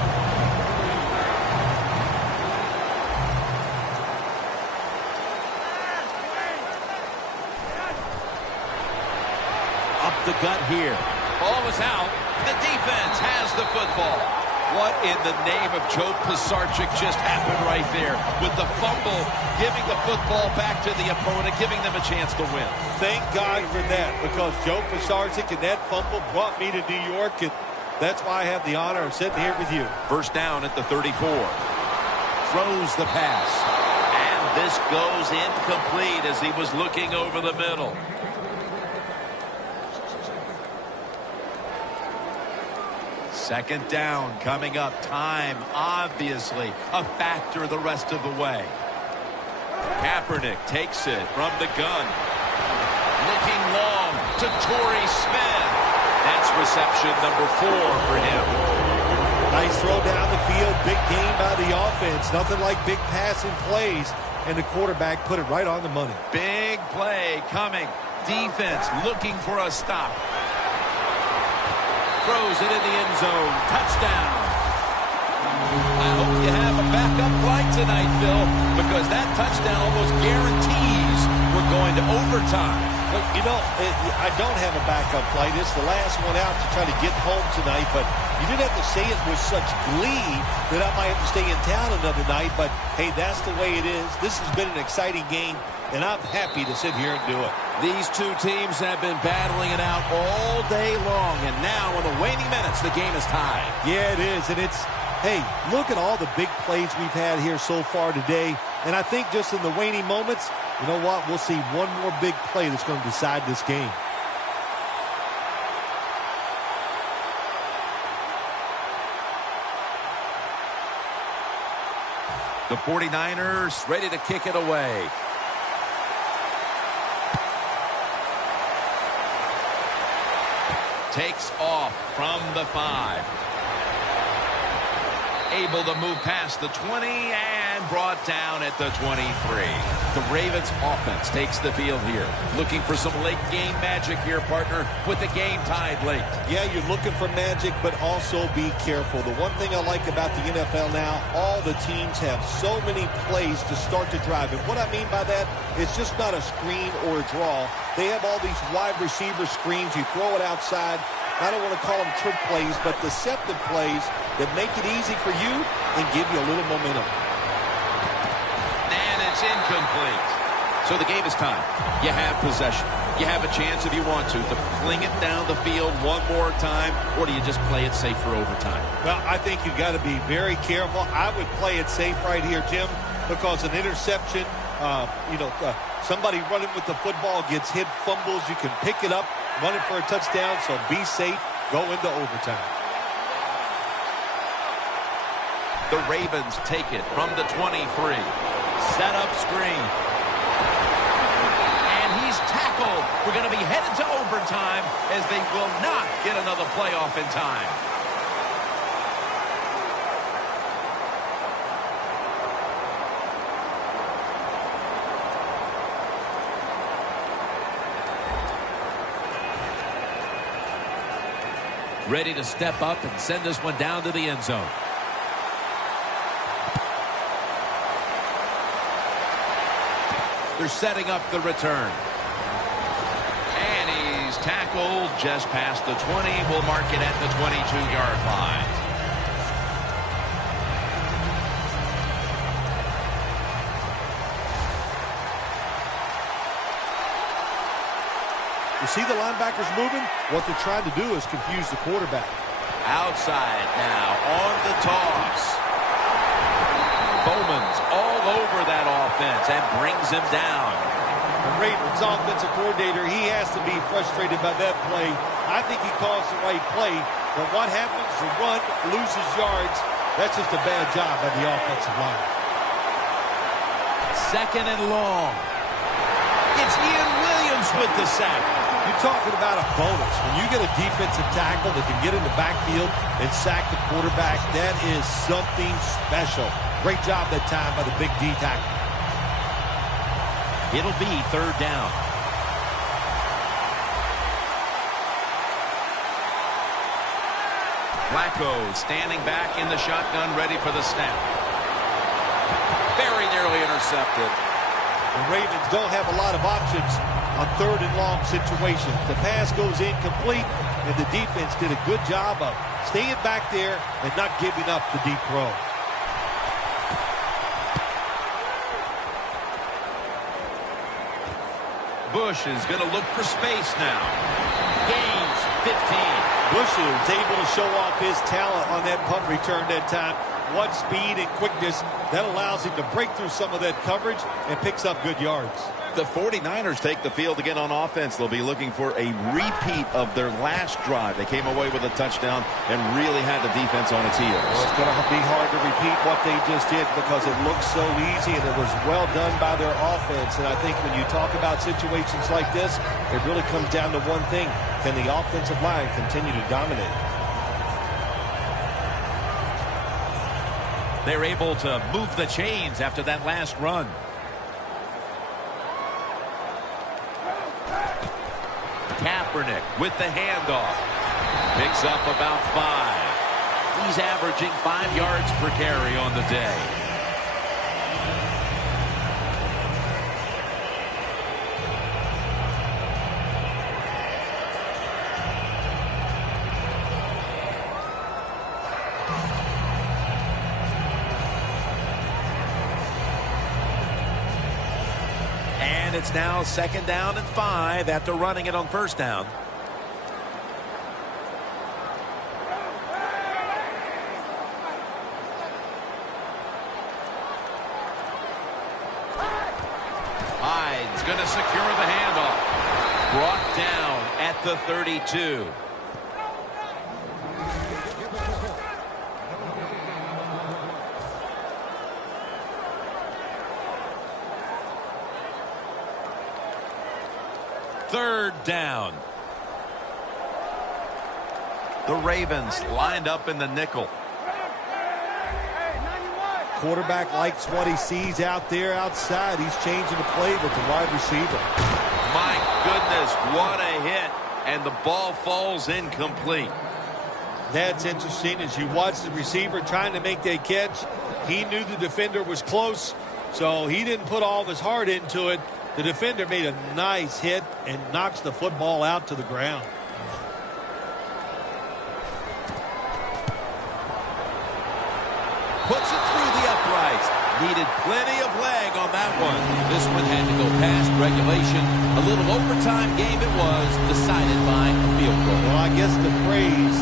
Up the gut here. Ball was out. The defense has the football. What in the name of Joe Pisarcik just happened right there with the fumble, giving the football back to the opponent, giving them a chance to win. Thank God for that, because Joe Pisarcik and that fumble brought me to New York, and that's why I have the honor of sitting here with you. First down at the 34. Throws the pass. And this goes incomplete as he was looking over the middle. Second down coming up. Time, obviously, a factor the rest of the way. Kaepernick takes it from the gun. Looking long to Torrey Smith. That's reception number 4 for him. Nice throw down the field. Big gain by the offense. Nothing like big passing plays. And the quarterback put it right on the money. Big play coming. Defense looking for a stop. Throws it in the end zone. Touchdown. I hope you have a backup flight tonight, Phil, because that touchdown almost guarantees we're going to overtime. Look, you know, I don't have a backup flight. It's the last one out to try to get home tonight, but you didn't have to say it with such glee that I might have to stay in town another night, but hey, that's the way it is. This has been an exciting game, and I'm happy to sit here and do it. These two teams have been battling it out all day long, and now in the waning minutes, the game is tied. Yeah, it is, and it's, hey, look at all the big plays we've had here so far today, and I think just in the waning moments, you know what, we'll see one more big play that's going to decide this game. The 49ers ready to kick it away. Takes off from the 5. Able to move past the 20 and brought down at the 23. The Ravens offense takes the field here. Looking for some late game magic here, partner, with the game tied late. Yeah, you're looking for magic, but also be careful. The one thing I like about the NFL now, all the teams have so many plays to start the drive. And what I mean by that, it's just not a screen or a draw. They have all these wide receiver screens. You throw it outside. I don't want to call them trick plays, but deceptive plays that make it easy for you and give you a little momentum. And it's incomplete. So the game is tied. You have possession. You have a chance, if you want to fling it down the field one more time, or do you just play it safe for overtime? Well, I think you've got to be very careful. I would play it safe right here, Jim, because an interception, somebody running with the football gets hit, fumbles, you can pick it up, run it for a touchdown, so be safe, go into overtime. The Ravens take it from the 23. Set up screen. And he's tackled. We're going to be headed to overtime as they will not get another playoff in time. Ready to step up and send this one down to the end zone. They're setting up the return. And he's tackled just past the 20. We'll mark it at the 22-yard line. You see the linebackers moving? What they're trying to do is confuse the quarterback. Outside now on the toss. Bowman's all over that offense and brings him down. The Ravens offensive coordinator, he has to be frustrated by that play. I think he calls the right play, but what happens? The run loses yards. That's just a bad job by the offensive line. Second and long. It's Ian Williams with the sack. You're talking about a bonus. When you get a defensive tackle that can get in the backfield and sack the quarterback, that is something special. Great job that time by the big D tackle. It'll be third down. Flacco standing back in the shotgun, ready for the snap. Very nearly intercepted. The Ravens don't have a lot of options on third and long situations. The pass goes incomplete, and the defense did a good job of staying back there and not giving up the deep throw. Bush is going to look for space now. Gains 15. Bush is able to show off his talent on that punt return that time. What speed and quickness that allows him to break through some of that coverage and picks up good yards. The 49ers take the field again on offense. They'll be looking for a repeat of their last drive. They came away with a touchdown and really had the defense on its heels. Well, it's going to be hard to repeat what they just did because it looked so easy and it was well done by their offense. And I think when you talk about situations like this, it really comes down to one thing. Can the offensive line continue to dominate? They're able to move the chains after that last run. Kaepernick with the handoff. Picks up about 5. He's averaging 5 yards per carry on the day. It's now 2nd down and 5 after running it on 1st down. Hyde's going to secure the handoff. Brought down at the 32. Third down. The Ravens lined up in the nickel. Quarterback likes what he sees out there outside. He's changing the play with the wide receiver. My goodness, what a hit. And the ball falls incomplete. That's interesting. As you watch the receiver trying to make that catch, he knew the defender was close, so he didn't put all of his heart into it. The defender made a nice hit and knocks the football out to the ground. Puts it through the uprights. Needed plenty of leg on that one. This one had to go past regulation. A little overtime game it was, decided by a field goal. Well, I guess the phrase,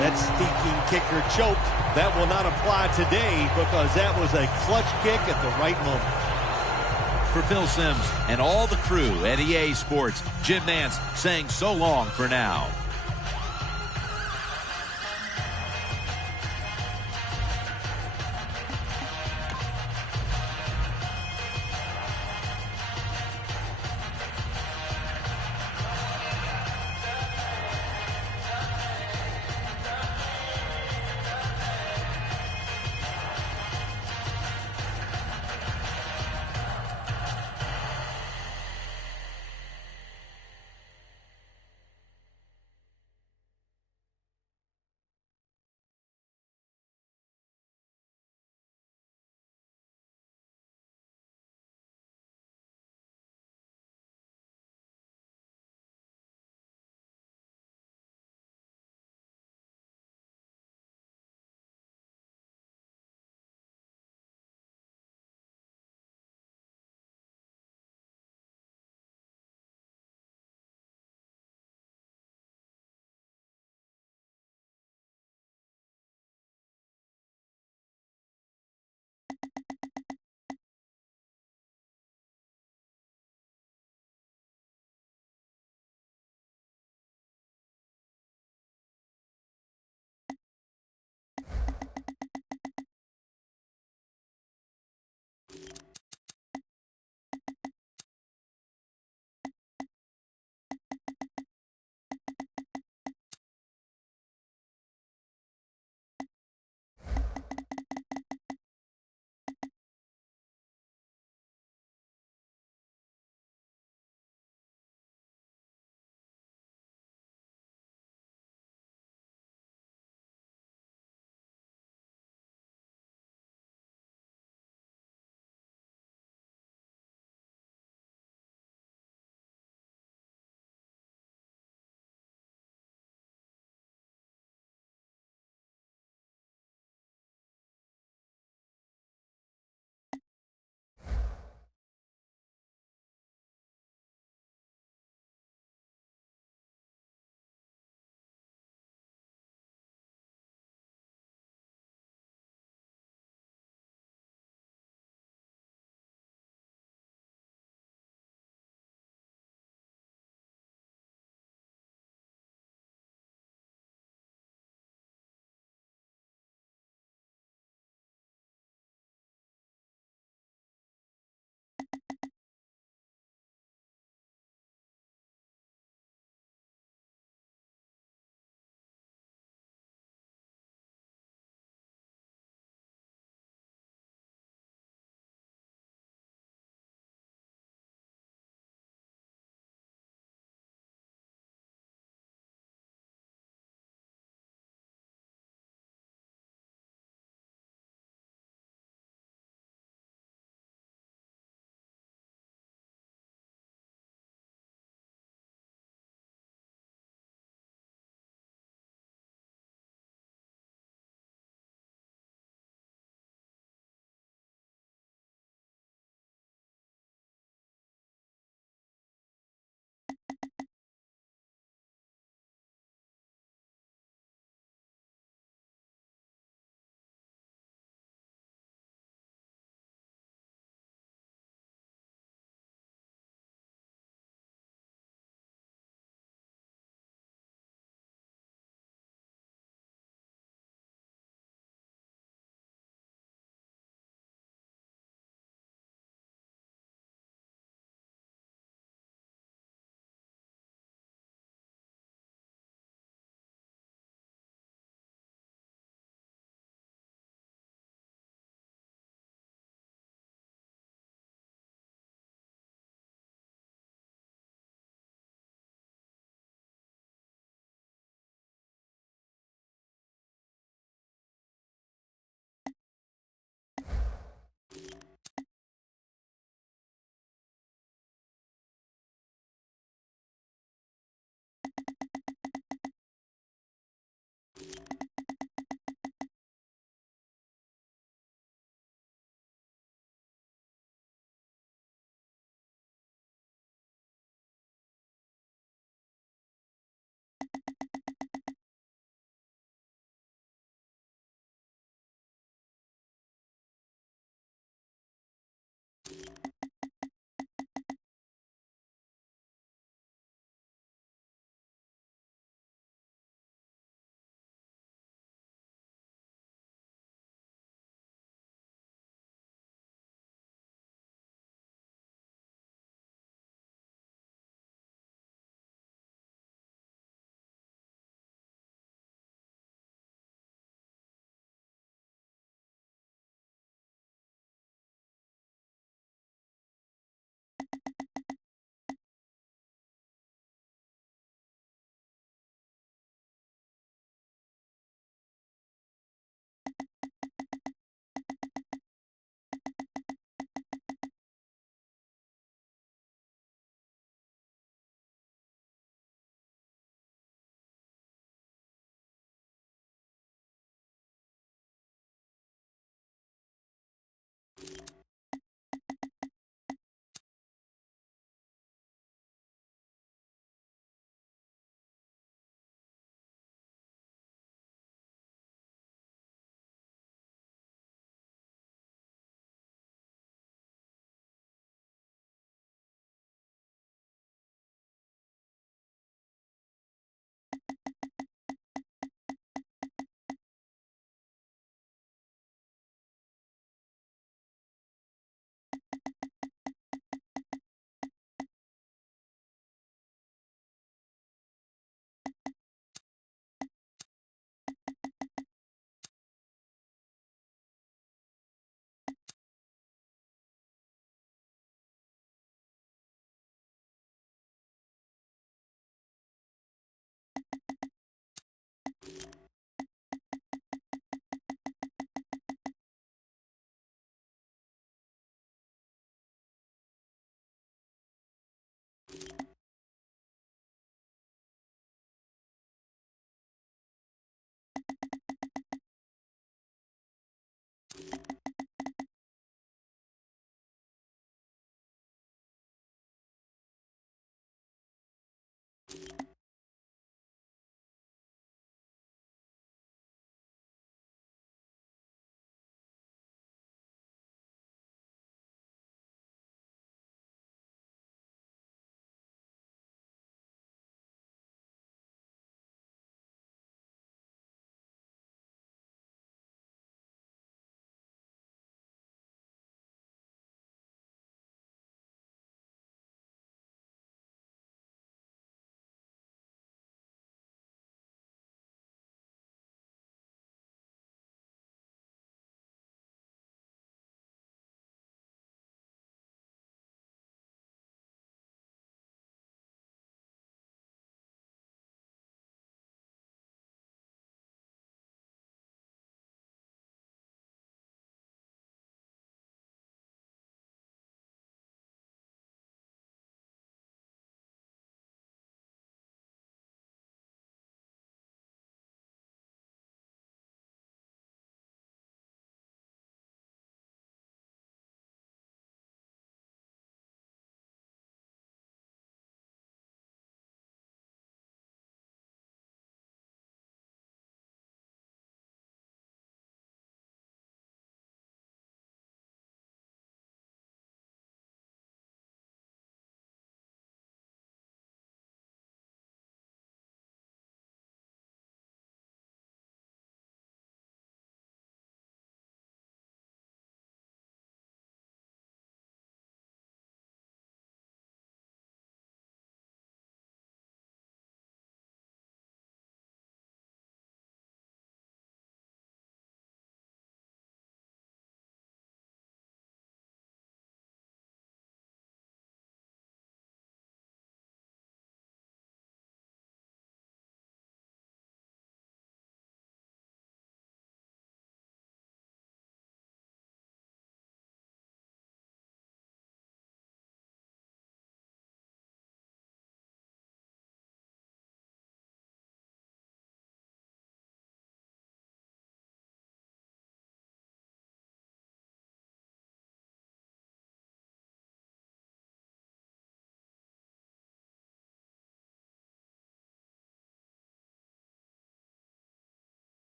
that stinking kicker choked, that will not apply today because that was a clutch kick at the right moment. For Phil Simms and all the crew at EA Sports, Jim Nantz saying so long for now.